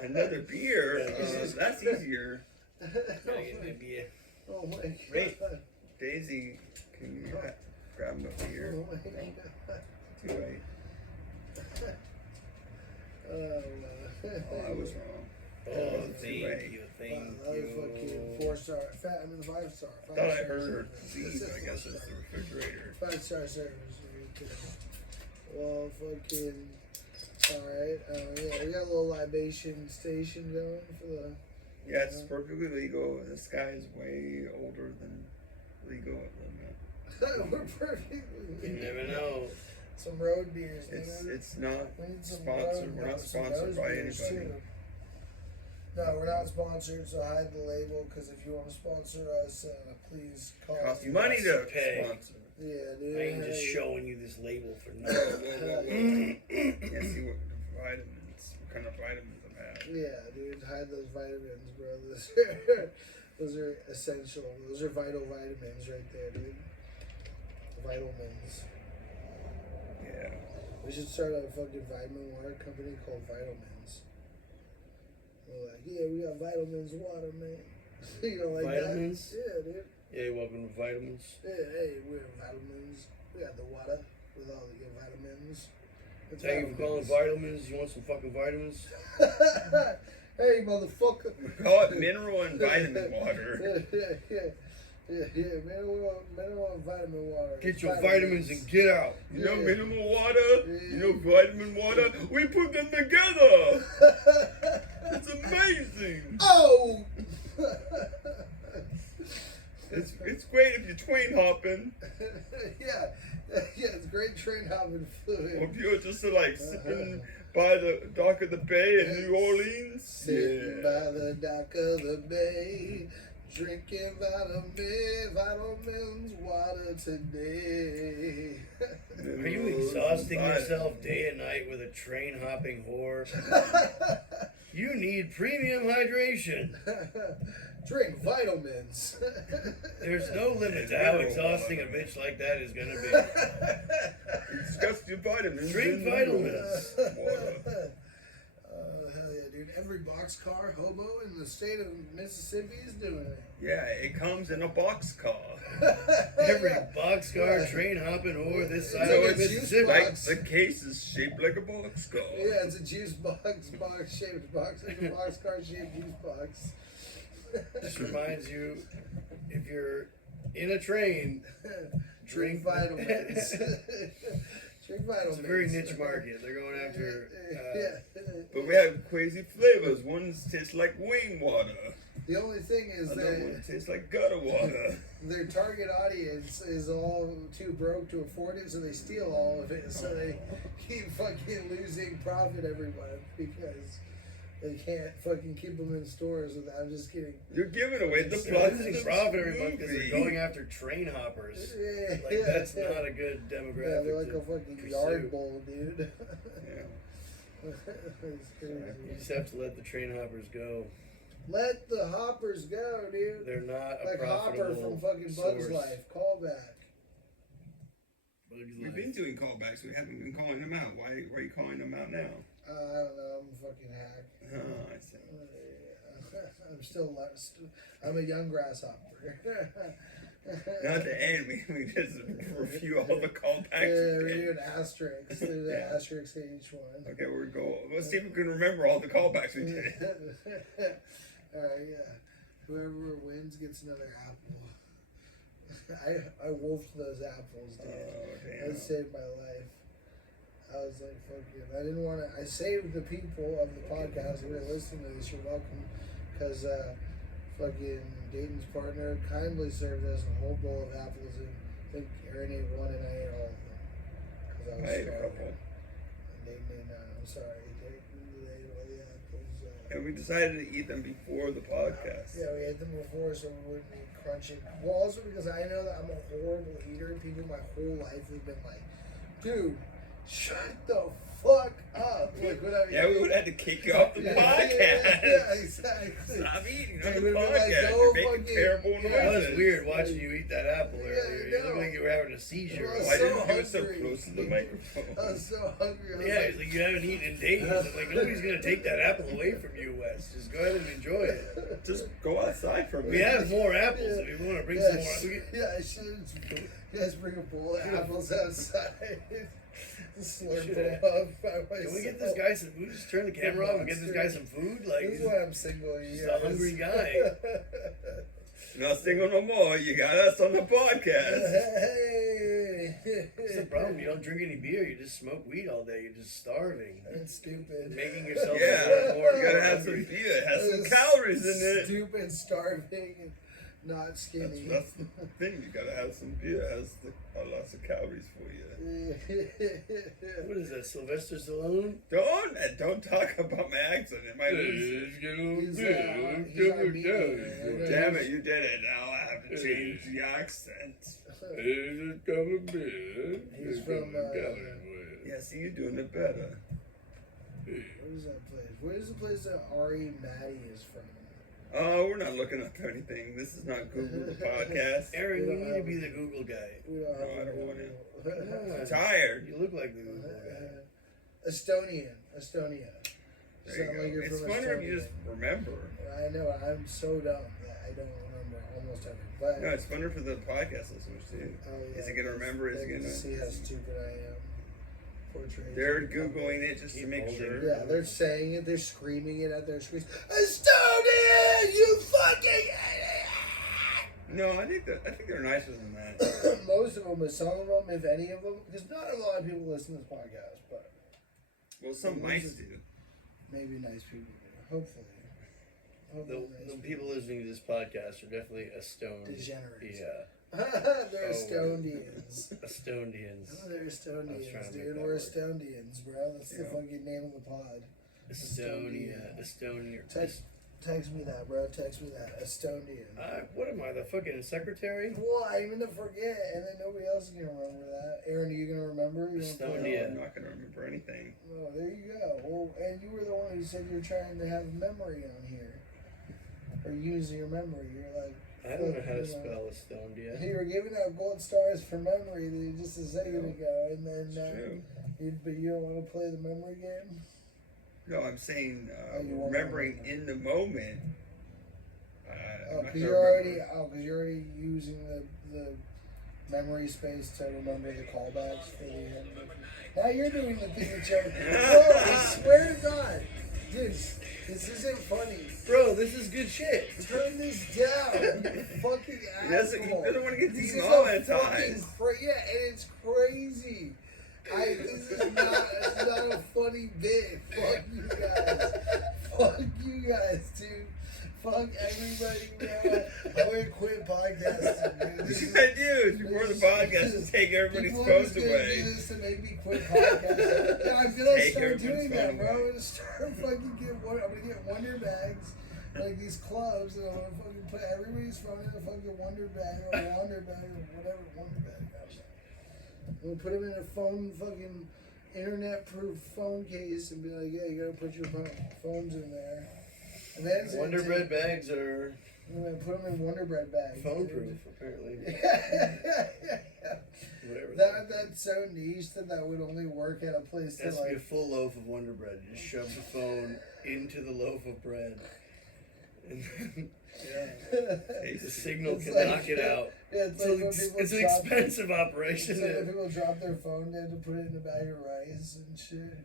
Another beer? Yeah, That's easier. Gotta get me a beer. Oh my god. Wait. Daisy, can you grab him a beer? Oh my god. Too late. Oh, Oh, I was wrong. Oh, Too thank late. you, Wow, thank that was fucking you. 4-star. I mean 5-star. I thought I heard Z, but I guess it's the refrigerator. 5-star service. Well, fucking. Alright. Yeah, we got a little libation station going for the. Yeah, it's perfectly legal. This guy is way older than legal limit. We're perfectly. You never know. Some road beers, dude. It's not We need some sponsored. We're not some sponsored nose by beers, anybody. too. No, we're not sponsored, so hide the label. Because if you want to sponsor us, please call. Costs me. money to Okay. sponsor. Yeah, dude. I ain't just hey. showing you this label for nothing. Yeah, see what what kind of vitamins I have. Yeah, dude, hide those vitamins, bro. Those are essential. Those are vital vitamins right there, dude. Vitamins. Yeah. We should start a fucking vitamin water company called Vitamins. We're like, yeah, we got Vitamins water, man. You know, like Vitamins? that? Yeah, dude. Yeah, welcome to Vitamins. Yeah, hey, we're Vitamins. We got the water with all your vitamins. It's Thank you for calling Vitamins. You want some fucking vitamins? Hey, motherfucker. We call it mineral and vitamin water. Yeah, mineral and vitamin water. Get your vitamins and get out. You know Yeah. mineral water? You know vitamin water? We put them together. It's amazing. Oh! It's great if you're train hopping. yeah, it's great train hopping Or fluid. if you're just like sitting by the dock of the bay in New Orleans. Sitting by the dock of the bay, drinking vitamins water today. Are you exhausting yourself day and night with a train hopping whore? You need premium hydration. Drink vitamins. There's no limit to how exhausting a bitch like that is gonna be. Discuss your vitamins. Drink and vitamins. water. Hell yeah, dude. Every boxcar hobo in the state of Mississippi is doing it. Yeah, it comes in a boxcar. Every boxcar, train hopping whore this side It's like of a juice Mississippi. Like box. the case is shaped like a boxcar. Yeah, it's a juice box shaped box. It's a boxcar shaped juice box. This reminds you, if you're in a train, Drink drink vitamins. Drink vitamins. It's a very niche market. They're going after. Yeah. But we have crazy flavors. Ones taste like wing water. The only thing is I know what it tastes like gutter water. their target audience is all too broke to afford it, so they steal all of it. So they keep fucking losing profit every month because they can't fucking keep them in stores. I'm just kidding. You're giving away the They're plot of losing this profit every month because movie. they're going after train hoppers. Yeah, Like, that's not a good demographic. Yeah, they're like to a fucking pursue. yard bull, dude. Yeah. It's crazy. You just have to let the train hoppers go. Let the hoppers go, dude. They're not a Like profitable Hopper from fucking Bugs source. Life. Call back. Bugs We've Life. been doing callbacks. We haven't been calling them out. Why are you calling them out now? I don't know. I'm a fucking hack. Oh, I see. I'm still. I'm a young grasshopper. Now at the end, we just review all the callbacks. Yeah, we again. do an asterisk. There's an Yeah. asterisk to each one. Okay, we're going. Let's see if we can remember all the callbacks we did. Alright, yeah. Whoever wins gets another apple. I wolfed those apples, dude. Oh, That saved my life. I was like, fuck you. I didn't want to. I saved the people of the podcast who are listening to this. You're welcome. Because fucking Dayton's partner kindly served us a whole bowl of apples. And I think Aaron ate one and I ate all of them. Because I was I ate a starving. couple. And Dayton ate none. I'm sorry. Dayton ate all the apples. And we decided to eat them before the podcast. Yeah, we ate them before so we wouldn't be crunching. Well, also because I know that I'm a horrible eater and people my whole life have been like, dude, shut the fuck up. Like, when I Yeah, we would have to kick you off the podcast. Yeah, exactly. Stop eating They on the would've been like, podcast. go You're making fucking- terrible yeah. That was noises. weird watching you eat that apple Yeah, earlier. You I looked know. like you were having a seizure. Well, Why so didn't you do it so hungry. close to the microphone? I was so hungry. I was Yeah, like, it's like you haven't eaten in days. Like, nobody's going to take that apple away from you, Wes. Just go ahead and enjoy it. Just go outside for a We minute. have more apples if you want to bring some more. I should. You guys bring a bowl of apples outside. Slurp them up by myself. Can we get this guy some food? Just turn the camera off and get this guy some food? Like, This is why I'm single. he's You a guys. hungry guy. Not single no more. You got us on the podcast. Hey. What's the problem? You don't drink any beer. You just smoke weed all day. You're just starving. That's stupid. Making yourself Yeah, more and more you gotta have some hungry. beer. It has some That's calories in it. Stupid, starving, and not skinny. That's the thing. You gotta have some beer. It has lots of calories for you. What is that, Sylvester Stallone? Don't talk about my accent. It might lose. He's on media. Damn it, you did it. Now I have to change the accent. He's from. Yeah, see, you're doing it better. What is that place? Where is the place that Ari Maddie is from? Oh, we're not looking up anything. This is not Google the podcast. Aaron, you need to be the Google guy. We don't have No, I don't a want Google. I'm tired. You look like the Google guy. Estonia. There you go. It's funnier if you just remember. I know. I'm so dumb that I don't remember almost everything. But No, it's funner for the podcast listeners too. Is it gonna remember? Is it They gonna? can see how stupid I am. Portrayed. They're googling it just to Keep make holding sure. it. Yeah, they're saying it. They're screaming it at their screens. Estonia, you fucking idiot! No, I think they're nicer than that. Most of them, but some of them, if any of them, because not a lot of people listen to this podcast, but Well, some mice do. maybe nice people do. Hopefully. The people listening to this podcast are definitely a stone. Degenerates. Yeah. They're Oh, Estonians. Estonians. Oh, they're I was trying Estonians, to make dude. that We're work. Estonians, bro. That's the Yeah. fucking name of the pod. Estonia. Text me that, bro. Text me that. Estonian. What am I, the fucking secretary? Well, I'm gonna forget, and then nobody else is gonna remember that. Aaron, are you gonna remember? You gonna put it Estonia. I'm not gonna remember anything. Oh, there you go. Well, and you were the one who said you're trying to have memory on here. Or use your memory. You're like, I don't know how to spell Estonia. you were giving out gold stars for memory just a second ago, and then It's true. but you don't want to play the memory game? No, I'm saying You won't remembering remember. in the moment. Oh, I'm not because gonna you're already using the memory space to remember the callbacks for the end. Now you're doing the thing that you're. Bro, I swear to God, dude, this isn't funny. Bro, this is good shit. Turn this down, you fucking He doesn't asshole. want to get This is demonetized. yeah, and it's crazy. This is not a funny bit. Fuck you guys. Fuck you guys, dude. Fuck everybody, bro. I'm gonna quit podcasting, dude. This is what I do. Before the podcast, just take everybody's phones Do away. this to make me quit podcasting. Yeah, I'm gonna Take start everybody's doing that, phone bro. away. I'm gonna start fucking I'm gonna get wonder bags, like these clubs, and I'm gonna fucking put everybody's phone in a fucking wonder bag or a wonder bag or whatever wonder bag. I'm gonna put them in a phone fucking internet-proof phone case and be like, yeah, you gotta put your phones in there. And then it's Wonder Bread bags are I'm gonna put them in Wonder Bread bags. phone proof, apparently. Whatever. That's so niche that would only work at a place That's that be a like. full loaf of Wonder Bread. You just shove the phone into the loaf of bread. And then the signal It's can like- knock it out. Yeah, it's like when people It's an drop- expensive It's operation. like when people drop their phone, they have to put it in a bag of rice and shit.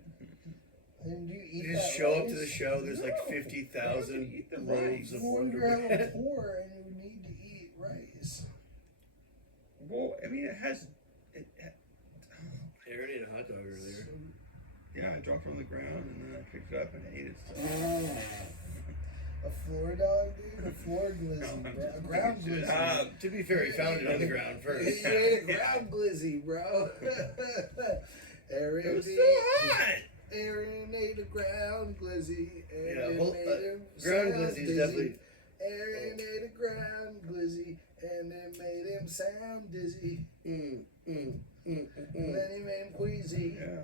And you eat You just that show rice? up to the show, there's like No. 50,000 Eat the loaves rice. of Well, Wonder you're hella Bread. poor and you need to eat rice. Well, I mean, it has. I already ate a hot dog earlier. Yeah, I dropped it on the ground and then I picked it up and ate it. A floor dog, dude? A floor glizzy, bro. A ground glizzy. To be fair, he found it on the ground first. You ate a ground glizzy, bro. Aaron It was ate- so hot. Aaron ate a ground glizzy. And Yeah, it well, made him ground sound glizzy is dizzy. definitely. Aaron ate a ground glizzy and it made him sound dizzy. And then he made him queasy. Yeah.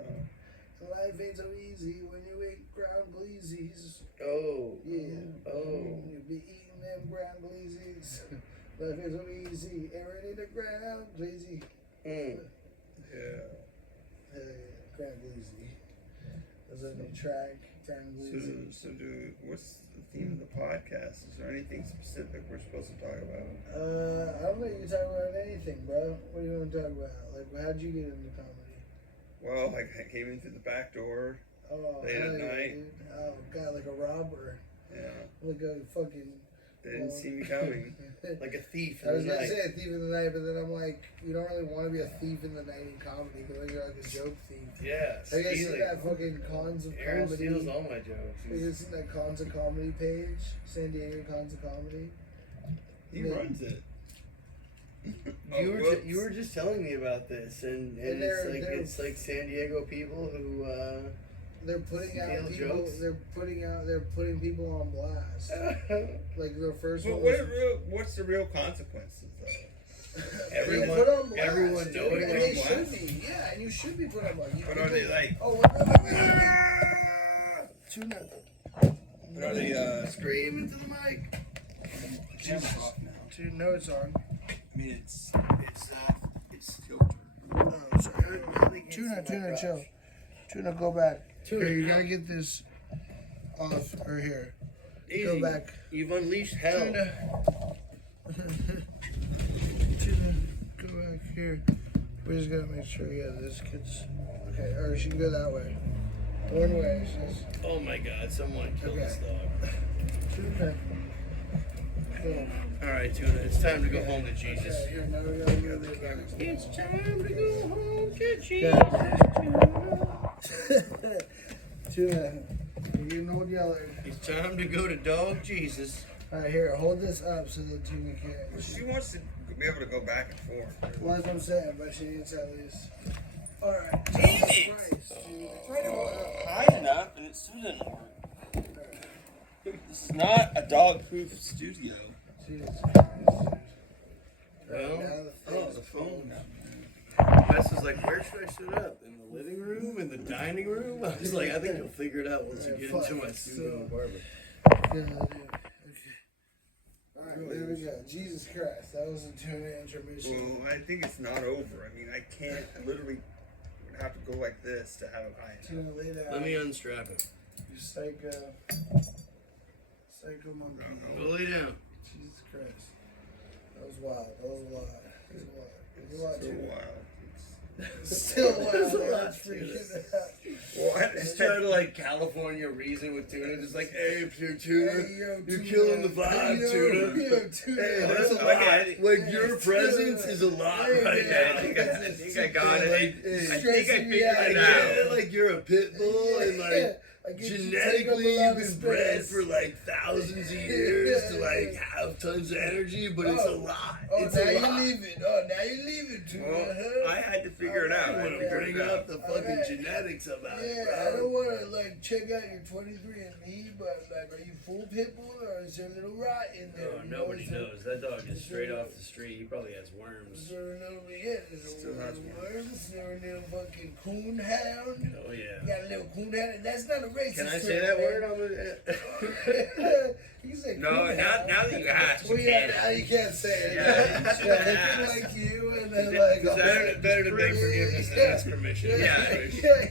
Life ain't so easy when you eat ground glizzies. Oh. Yeah. Oh. You be eating them ground glizzies. Life ain't so easy. Aaron ate a ground glizzy. Mm. Yeah. Ground glizzy. There's a new track. Ground glizzy. So what's the theme of the podcast? Is there anything specific we're supposed to talk about? I don't think you can talk about anything, bro. What do you want to talk about? Like, how'd you get into comedy? Well, like I came in through the back door. Oh, Late at hell yeah, night. dude. Oh, God, like a robber. Yeah. Like a fucking. They didn't see me coming. Like a thief I in was the gonna night. say a thief in the night, but then I'm like, you don't really want to be a thief in the night in comedy because then you're like a joke thief. Yeah, Have you guys seen stealing. that fucking Cons of Aaron Comedy? steals all my jokes. Have you guys seen that Cons of Comedy page? San Diego Cons of Comedy? He Yeah. runs it. You were just telling me about this, and And it's like San Diego people who They're putting out steal people. jokes. They're putting people on blast. Like their first But one. what's the real consequences though? Everyone- Put on blast, everyone dude, knowing and they're they on should blast. be. Yeah, and you should be put on blast. But are they like? Oh, wait. Tuna. But are they scream into the mic. Camera's off now. Dude, no, it's on. I mean, it's filtered. Oh, sorry. Tuna, chill. Tuna, go back. Tuna, Here, you no. gotta get this off or here. Easy. Go back. You've unleashed hell. Tuna. Tuna, go back here. We just gotta make sure, yeah, this gets. Okay, or she can go that way. One way, it says. Oh my God! Someone killed Okay. this dog. Tuna. Go. All right, Tuna. It's time to go home to Jesus. Okay, here, now we gotta move it back. It's time to go home to Jesus. Tuna, you know what yelling. It's time to go to Dog Jesus. Alright, here, hold this up so the Tuna can't. She wants to be able to go back and forth. Well, that's what I'm saying, but she needs at least. Alright. Damn it! Christ, dude. Try to hold it up. High enough, and it still didn't work. This is not a dog-proof studio. Jesus Christ. Well, Now the Oh, thing's the phone. Wes was like, "Where should I sit up? In the living room? In the dining room?" I was like, "I think you'll figure it out once you get into my studio apartment." Yeah, dude. Okay. Alright, there we go. Jesus Christ, that was a Tuna intermission. Well, I think it's not over. I mean, I can't literally would have to go like this to have it high enough. Tuna, lay down. Let me unstrap it. You psycho monkey. Go lay down. Jesus Christ. That was wild. That was a lot. That was a lot. It was a lot, So Tuna. wild. Still wild. It's a man. lot, It's freaking Tuna. out. Well, I Just trying to like California reason with Tuna, just like, "Hey, Tuna, Hey, yo, you're Tuna. killing the vibe, Yo, Tuna." yo, Tuna. Hey, that's a Okay, lot. I think- Like Hey, your Tuna. presence is a lot Hey, right man. now. I think I got it. I think I Stressing figured me out. it Yeah, out. like you're a pit bull, and like Yeah. I get you to take up a Genetically, lot you've of been bred space. for like thousands of years to like have tons of energy, but it's a lot. Oh, It's now a you lot. leave it. Oh, now you leave it to me, Well, huh? I had to figure it out. I I want had to to figure bring it out. up the fucking Alright. genetics about Yeah, it, I bro. don't want to like check out your 23andMe, but like, are you full pit bull or is there a little rot in there? Oh, You nobody is there- knows. That dog is straight off the street. He probably has worms. Is there a little, yeah, is there Still has worms? Is there a little fucking coon hound? Oh, yeah. You got a little coon hound? That's not a racist Can I term, say that man. word on the... You say No, coon hound. now that you asked, Well, you yeah, can't. now you can't say it. Yeah, you should They ask. can like you and then Yeah, like, exactly. Better to beg forgiveness than ask permission. Yeah.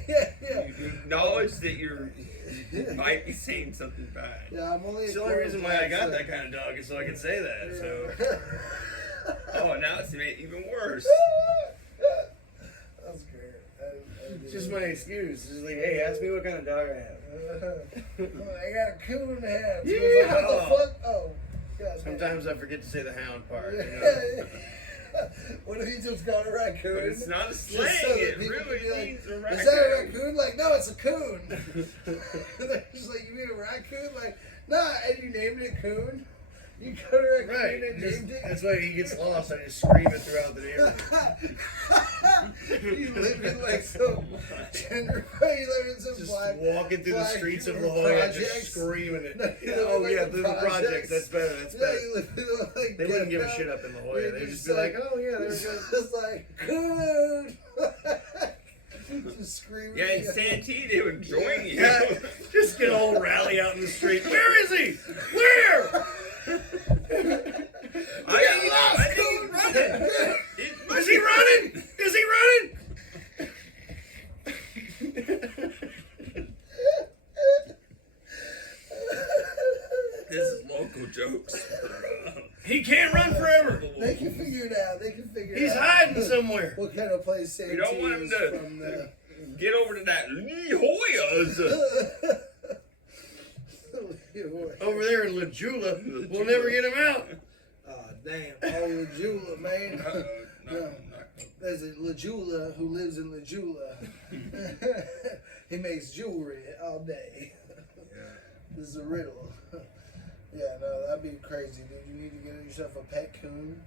yeah. You acknowledge that you might be saying something bad. Yeah, I'm only. It's the only reason why I got that kind of dog is so I can say that. So Oh, now it's made even worse. That's great. it's just my excuse. It's just like, hey, ask me what kind of dog I have. I got a coon hound. So Yeah. it's like, what the fuck? Oh, God. Sometimes I forget to say the hound part. You know? What if you just got a raccoon? But it's not a Just slang. so that It people really can be like, means a is that a raccoon. raccoon? Like, no, it's a coon. They're just like, you mean a raccoon? Like, nah, and you named it coon? You got a raccoon Right. and Just, named it? that's why he gets lost. I just scream it throughout the neighborhood. You live in like some gender, you live in some Just black, walking through the black streets of people La Jolla, projects. just screaming it. No, you Yeah, live oh like yeah, in the projects. projects. That's better. That's Yeah, better. you live in like They wouldn't give a ghetto. shit up in La You're Jolla. They'd just just be like, oh yeah, there we It's go. just like, coon. Just screaming. Yeah, in Santee, they would join you. Yeah, just get a whole rally out in the street. Where is he? Where? I think he's running. Is he running? Is he running? This is local jokes. He can't run forever. They can figure it out. They can figure He's it out. hiding somewhere. What kind of place Santee We don't want him is to from the... get over to that Lee Hoyas. Over there in La Jolla, we'll never get him out. Oh, damn. Oh, Lajula, man. No, No. There's a Lajula who lives in Lajula. He makes jewelry all day. This is a riddle. Yeah, no, that'd be crazy, dude. You need to get yourself a pet coon.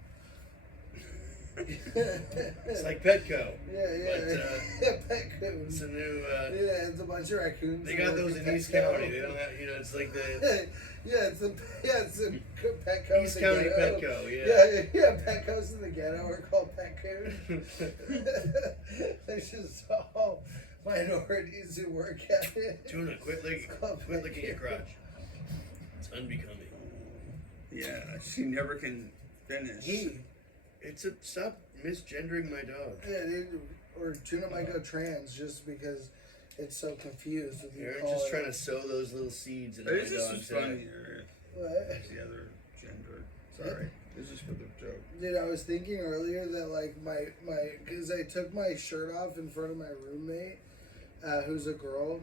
It's like Petco. Yeah, pet coon. It's a new. Yeah, it's a bunch of raccoons. They got those in East County. They don't have, you know, it's like the it's a Petco. East in the County ghetto. Petco. Yeah, Petco's in the ghetto are called pet coon. There's just all minorities who work at it. Tuna, quit licking your crotch. It's unbecoming. Yeah, she never can finish. Stop misgendering my dog. Yeah, dude, or Tuna might go trans just because it's so confused with you. You're calling just it- trying to sow those little seeds in But my it's just dog's funny. head. What? The other gender. Sorry. It's just for the joke. Dude, I was thinking earlier that like my because I took my shirt off in front of my roommate, who's a girl,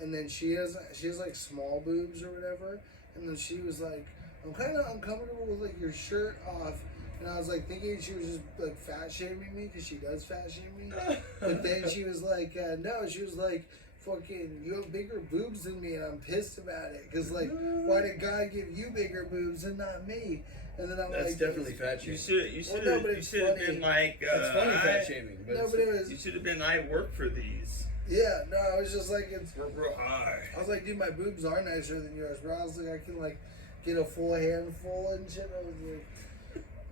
and then she has like small boobs or whatever, and then she was like, I'm kind of uncomfortable with like your shirt off, and I was like thinking she was just like fat shaming me because she does fat shame me, but then she was like, no, she was like, fucking, you have bigger boobs than me, and I'm pissed about it because like, why did God give you bigger boobs and not me? And then I'm That's like, definitely fat You shaming. should no, but you it's should have funny. been like It's funny fat I, shaming, but No, it's, but it was you should have been I work for these. yeah. No, I was just like it's. We're real high. I was like, dude, my boobs are nicer than yours, bro. I was like, I can like get a full handful and shit. I was like,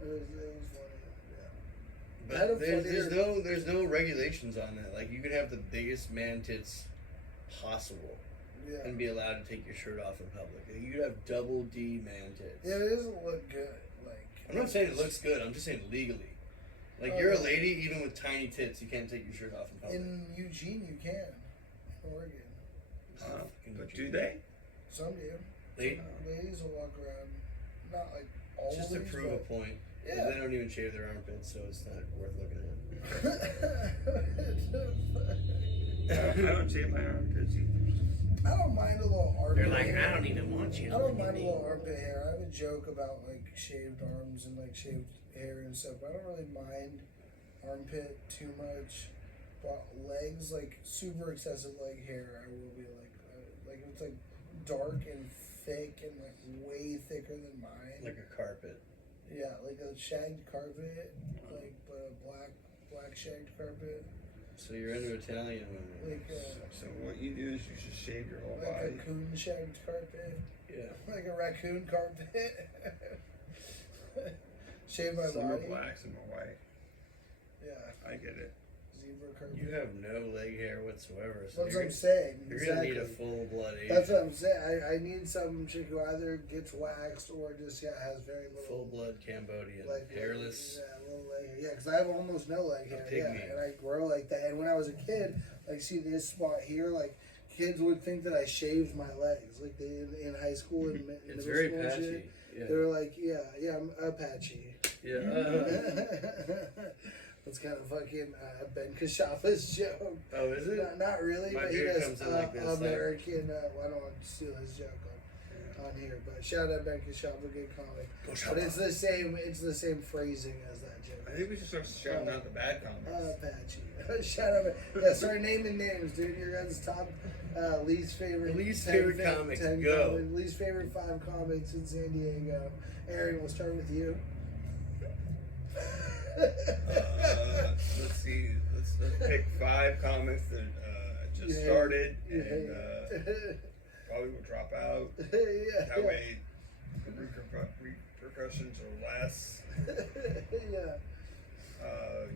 it was funny. I had a but there's funnier- there's no regulations on that. Like you could have the biggest man tits possible Yeah, and be allowed to take your shirt off in public. You could have double D man tits. yeah, it doesn't look good. Like, I'm not saying it looks good. I'm just saying legally. Like Oh, you're a yeah. lady, even with tiny tits, you can't take your shirt off in public. in Eugene, you can. Oregon, But do they? some do. Ladies will walk around, not like always. Just to prove a point. Yeah. They don't even shave their armpits, so it's not worth looking at. I don't shave my armpits either. I don't mind a little armpit. They're like, hair. I don't even want you. I don't mind a little armpit hair. I have a joke about like shaved arms and like shaved hair and stuff. But I don't really mind armpit too much. But legs, like super excessive leg hair, I will be like It's like dark and thick and like way thicker than mine. Like a carpet. Yeah, like a shagged carpet, like black shagged carpet. So you're into Italian women. Like So what you do is you just shave your whole like body. a coon shagged carpet. Yeah. Like a raccoon carpet. Shave my Some are body. black, some are white. Yeah, I get it. zebra carpet. You have no leg hair whatsoever. So That's what I'm saying. You're Exactly. gonna need a full blood Asian. That's what I'm saying. I need some chick who either gets waxed or just has very little Full blood Cambodian, hairless. Yeah, little leg hair. Yeah, because I have almost no leg hair. Yeah, pygmy. and I grow like that. And when I was a kid, like see this spot here, like kids would think that I shaved my legs, like they in high school and It's middle very school and patchy. shit. Yeah. They were like, yeah, I'm Apache. Yeah. That's kind of fucking Ben Kashafa's joke. Oh, is it? Not really, My but he beard does comes in like this, like- American. I don't want to steal his joke on here, but shout out Ben Kashafa, good comic. But it's the same. It's the same phrasing as that joke. I think we should start shouting out the bad comments. Apache. Shout out. Yeah, start naming names, dude. Your guys' top least favorite. Least favorite comics, go. Comics, least favorite 5 comics in San Diego. Aaron, we'll start with you. Let's see. Let's pick 5 comics that just started and probably will drop out. Yeah. That way, the repercussions are less. Yeah.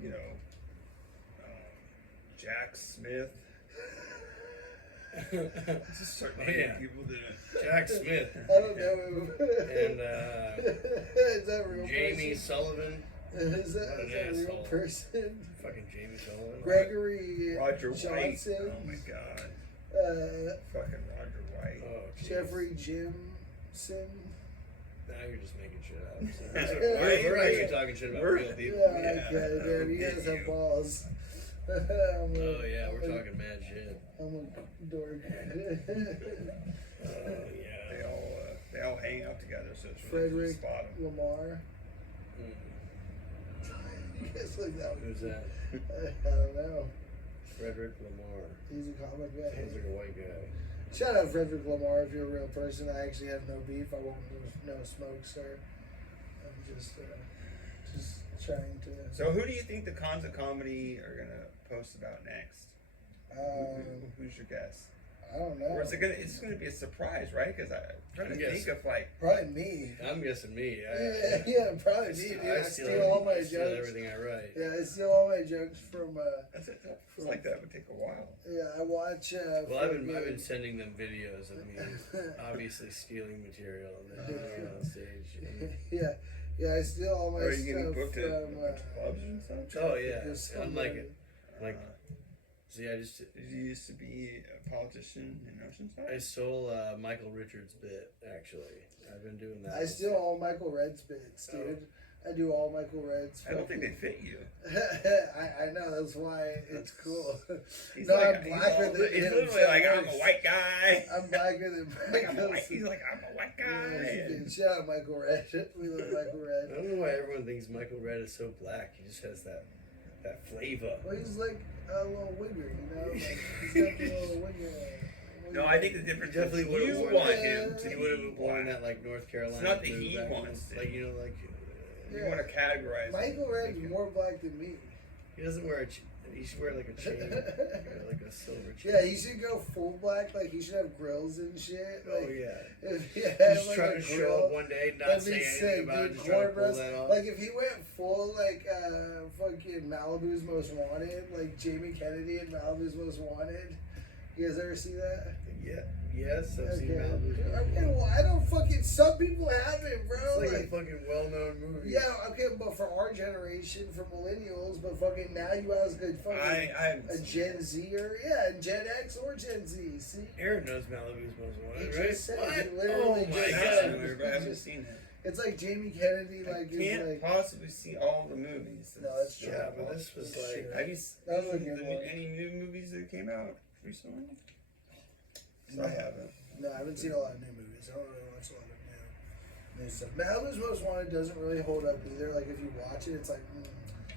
You know, Jack Smith. Just start naming people that. Jack Smith. I don't know him. And Is that a real Jamie person? Sullivan. Is that What an a real asshole. person? Fucking Jamie Sullivan. Gregory Roger White. Johnson. Oh my god. Fucking Roger White. Oh, jeez. Jeffrey Jimson. Now you're just making shit up. Yeah, We're yeah. actually talking shit about real people. Yeah, okay, dude. You guys have balls. Oh yeah, we're talking mad shit. I'm a dork. Oh yeah. They all hang out together, so it's really Frederick easy to spot 'em. Lamar. Mm. You guys like that one? Who's that? I don't know. Frederick Lamar. He's a comic guy. Sounds like a white guy. Shout out Frederick Lamar if you're a real person. I actually have no beef. I won't no smoke, sir. I'm just trying to. So who do you think the cons of comedy are gonna post about next? Who's your guess? I don't know. Or is it gonna? It's gonna be a surprise, right? Because I'm trying to think of like. Probably me. I'm guessing me. Yeah, probably me, dude. I steal all my I steal jokes. everything I write. Yeah, I steal all my jokes from. That's it. It's like that would take a while. Yeah, I watch. Well, I've been sending them videos of me obviously stealing material and then doing it on stage. Yeah, I steal all my Are stuff you getting booked at from. clubs and stuff? Oh yeah, Just I'm like, see, I just Did you used to be a politician in Oceanside? I stole Michael Richards' bit actually. I've been doing that. I steal all Michael Red's bits, dude. I do all Michael Red's. I don't think they fit you. I know, that's why it's cool. He's No, like, I'm blacker than he's him, literally so like, it I'm a works. white guy. I'm blacker than Michael. He's like, I'm a white Yeah, guy. shout out Michael Red. We love Michael I Red. don't know why everyone thinks Michael Red is so black. He just has that flavor. Well, he's like a little wigger, you know? Like, he's got the little wigger. No, I think the difference is Definitely would have you worn want that. him to He would have be worn black. that like North Carolina. It's not that blue he back wants then. it. Like like. You want to categorize Michael Red's more black than me. He doesn't wear a. He should wear like a chain, like a silver chain. Yeah, he should go full black. Like, he should have grills and shit. Oh Like, yeah. if he had Just like trying a to show grill, up one day, not that'd say be anything sick, about it, dude. just trying to pull Cornrows. that off. Like, if he went full, like, fucking Malibu's Most Wanted, like Jamie Kennedy in Malibu's Most Wanted. You guys ever see that? Yeah. Yes, I've seen Okay. Malibu. Okay, well, I don't fucking. Some people haven't, bro. It's like a Like, fucking well-known movie. yeah, okay, but for our generation, for millennials, but fucking now you ask a fucking I haven't a seen Gen Z or Gen X or Gen Z. See, Aaron knows Malibu's Most he Wanted, right? just said What? he literally Oh just my it. said I god. haven't, but I haven't seen it. it's like Jamie Kennedy, I like is can't like. possibly see all the movies. No, that's true. Yeah, but this was That's like. true. Have you That was a seen good one. any new movies that came out recently? No. I haven't. No, I haven't seen a lot of new movies. I don't really watch a lot of new stuff. Malibu's Most Wanted doesn't really hold up either. Like if you watch it, it's like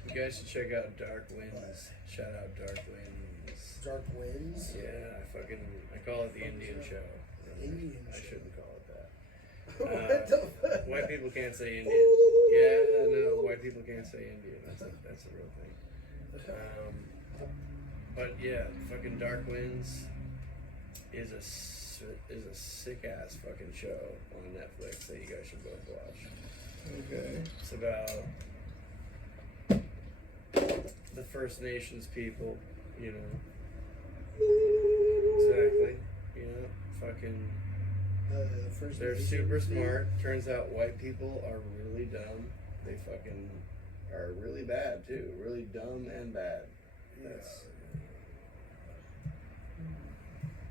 You guys should check out Dark Winds. Shout out Dark Winds. Dark Winds. Yeah, I call it the Indian show. Indian I show. shouldn't call it that. What the fuck? White people can't say Indian. Ooh. Yeah, no, white people can't say Indian. That's a real thing. But yeah, fucking Dark Winds is a sick ass fucking show on Netflix that you guys should both watch. Okay. It's about the First Nations people, you know. Exactly. You know, fucking. The first They're Nation super thing. smart. Turns out white people are really dumb. They fucking are really bad too. Really dumb and bad. That's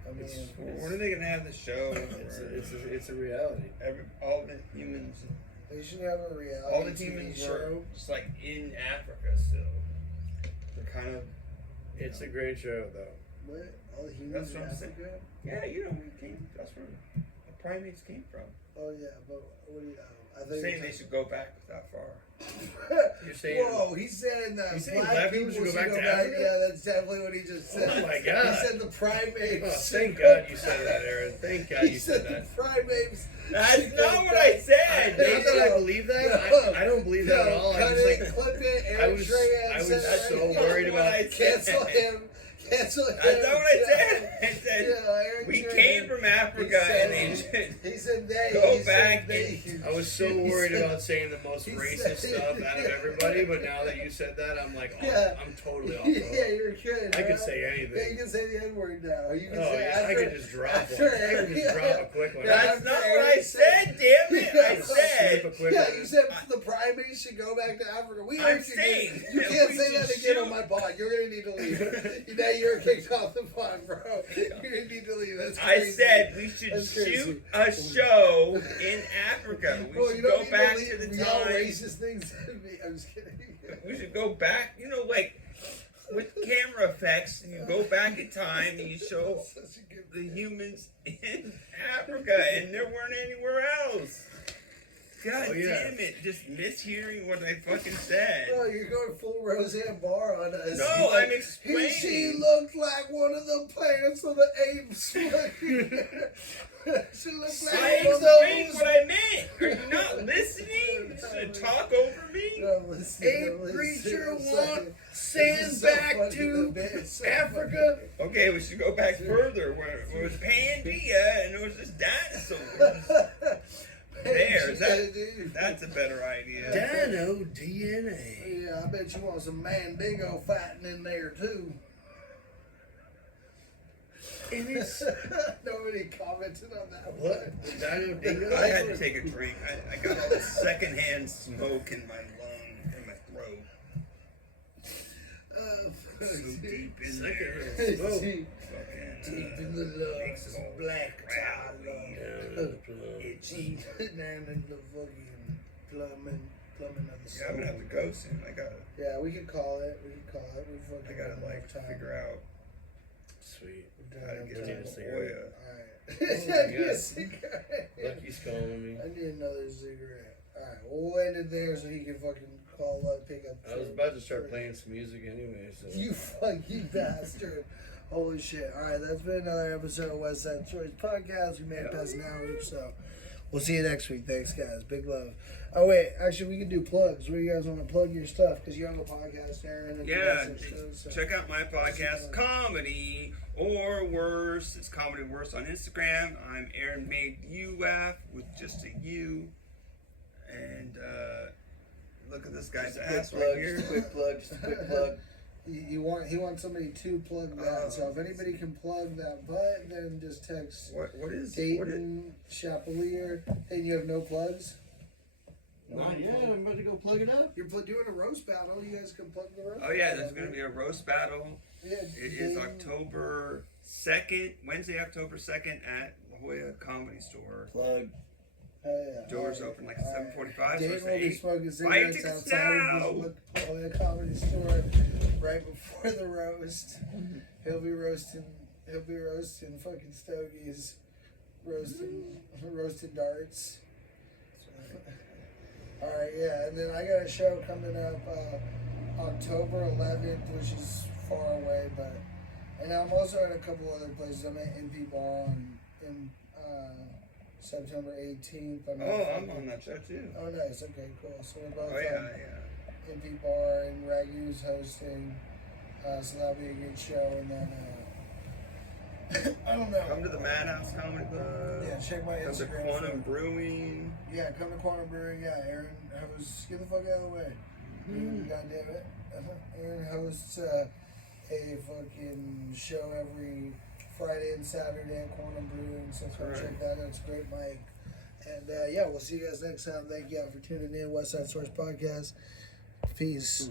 I mean, When are they gonna have the show? it's a reality. All the humans, they should have a reality all the TV humans show. were just like in Africa still. They're kind of. It's a great show though. What? All the humans That's in what I'm saying. Africa? Yeah, you know where it came. That's where the primates came from. Oh yeah, but what do you? I I'm think saying they should go back that far. You're saying Whoa, he said that You saying black people should go back to Africa? Yeah, that's definitely what he just said. Oh my God. He said the primates. Oh, should thank go God you back. said that, Aaron. Thank God He you said said that. the primates. That's should go not what back. I said. Not that I believe that. I don't believe that at all. I Cut was it, like, clip it, I Aaron was Trahan said so it. worried about Cancel him. Cancel him. That's not what I said. I said Aaron we Trahan. came from Africa He said- and they should He said they. Go he back Said they. I was so worried about saying the most he racist said- stuff out of everybody, but now that you said that, I'm like, oh, Yeah. I'm totally off the Yeah, hook. you're good. I could huh? say Yeah, anything. you can say the N word now. You can Oh, say yeah, I after, could just drop one. after I could just drop a quick one. Yeah, That's not after what I Aaron said, damn it. I Slip said a quick Yeah, one. you said the primates should go back to Africa. We I'm heard you. saying You can't we say that should again shoot- on my pod. You're gonna need to leave. Now you're kicked off the pod, bro. You're gonna need to leave. That's I crazy. said we should That's shoot crazy. a show in Africa. We Well, should you don't go need back to to leave the y'all time. racist things to me. I'm just kidding. We should go back, you know, like with camera effects. You go back in time and you show Such a good the humans in Africa, and there weren't anywhere else. God Oh, yeah. damn it! Just mishearing what I fucking said. Bro, you're going full Roseanne Barr on us. No, You're like, I'm explaining. She looked like one of the plants of the apes. She looked like I one of explained those. what I meant. Are you not listening? You should talk over me. No, listen, A no, listen, preacher I'm want sorry. sand This is so back funny, to the bit is so Africa. Okay, we should go back further where it was Pangea and it was just dinosaurs. funny. There, Yeah, that- dude. That's a better idea. Dino DNA. Yeah, I bet you want some Mandingo fighting in there too. And it's Nobody commented on that one. what? The Dino Dingo? I had to take a drink. I got all the secondhand smoke in my lung, in my throat. So deep in there. Whoa. Deep Fucking, in the makes lungs, it all black rattly tar and Down in the plum. Deep down in the fucking plumbing of the Yeah, I'm gonna have to go soon. Yeah, we could call it. We fucking I gotta have like enough time. figure out Sweet. We've how to done get enough need to a time. cigarette. Oya. Alright. Oh I my need a God. cigarette. Lucky's calling me. I need another cigarette. Alright, we'll end it there so he can fucking call up, pick up. I was about to start playing some music anyway, so. You fucking bastard. Holy shit. Alright, that's been another episode of West Side Choice Podcast. We made it past an hour, so we'll see you next week. Thanks, guys. Big love. Oh, wait. Actually, we can do plugs. Where do you guys want to plug your stuff? Because you have a podcast, Aaron. And Yeah, you guys have shows, check out my podcast, Comedy or Worse. It's Comedy Worse on Instagram. I'm Aaron Made You Laugh with just a U. And look at this guy's ass right here. quick plug, just a quick plug. He wants somebody to plug that. So if anybody can plug that butt, then just text What is Dayton, Chappelear. Hey, you have no plugs? Not yet. I'm about to go plug it up. You're doing a roast battle. You guys can plug the roast. Oh yeah, there's gonna be a roast battle. Yeah, It is Dayton. October 2nd, Wednesday, October 2nd at La Jolla Comedy Store. Plug. Oh, yeah. Doors Alright, open like alright. 7:45. Dayton So will be it's 8. smoking Buy cigarettes tickets outside now. of the Comedy Store right before the roast. He'll be roasting fucking stogies, roasting darts. All right, yeah, and then I got a show coming up October 11th, which is far away, and I'm also at a couple other places. I'm at NP Bar, and September 18th. I'm on that show too. Oh, nice. Okay, cool. So we're both Oh yeah. Empty Bar and Ragu's hosting. So that'll be a good show. And then, I don't know. Come to the Madhouse Comedy Club. Yeah, check my Come to Instagram. Quantum Brewing. Yeah, come to Quantum Brewing. Yeah, Aaron hosts. Get the fuck out of the way. God damn it. Aaron hosts a fucking show every Friday and Saturday at Quantum Brewing. So come check that out. It's a great mic. And yeah, we'll see you guys next time. Thank you all for tuning in. West Side Source Podcast. Peace.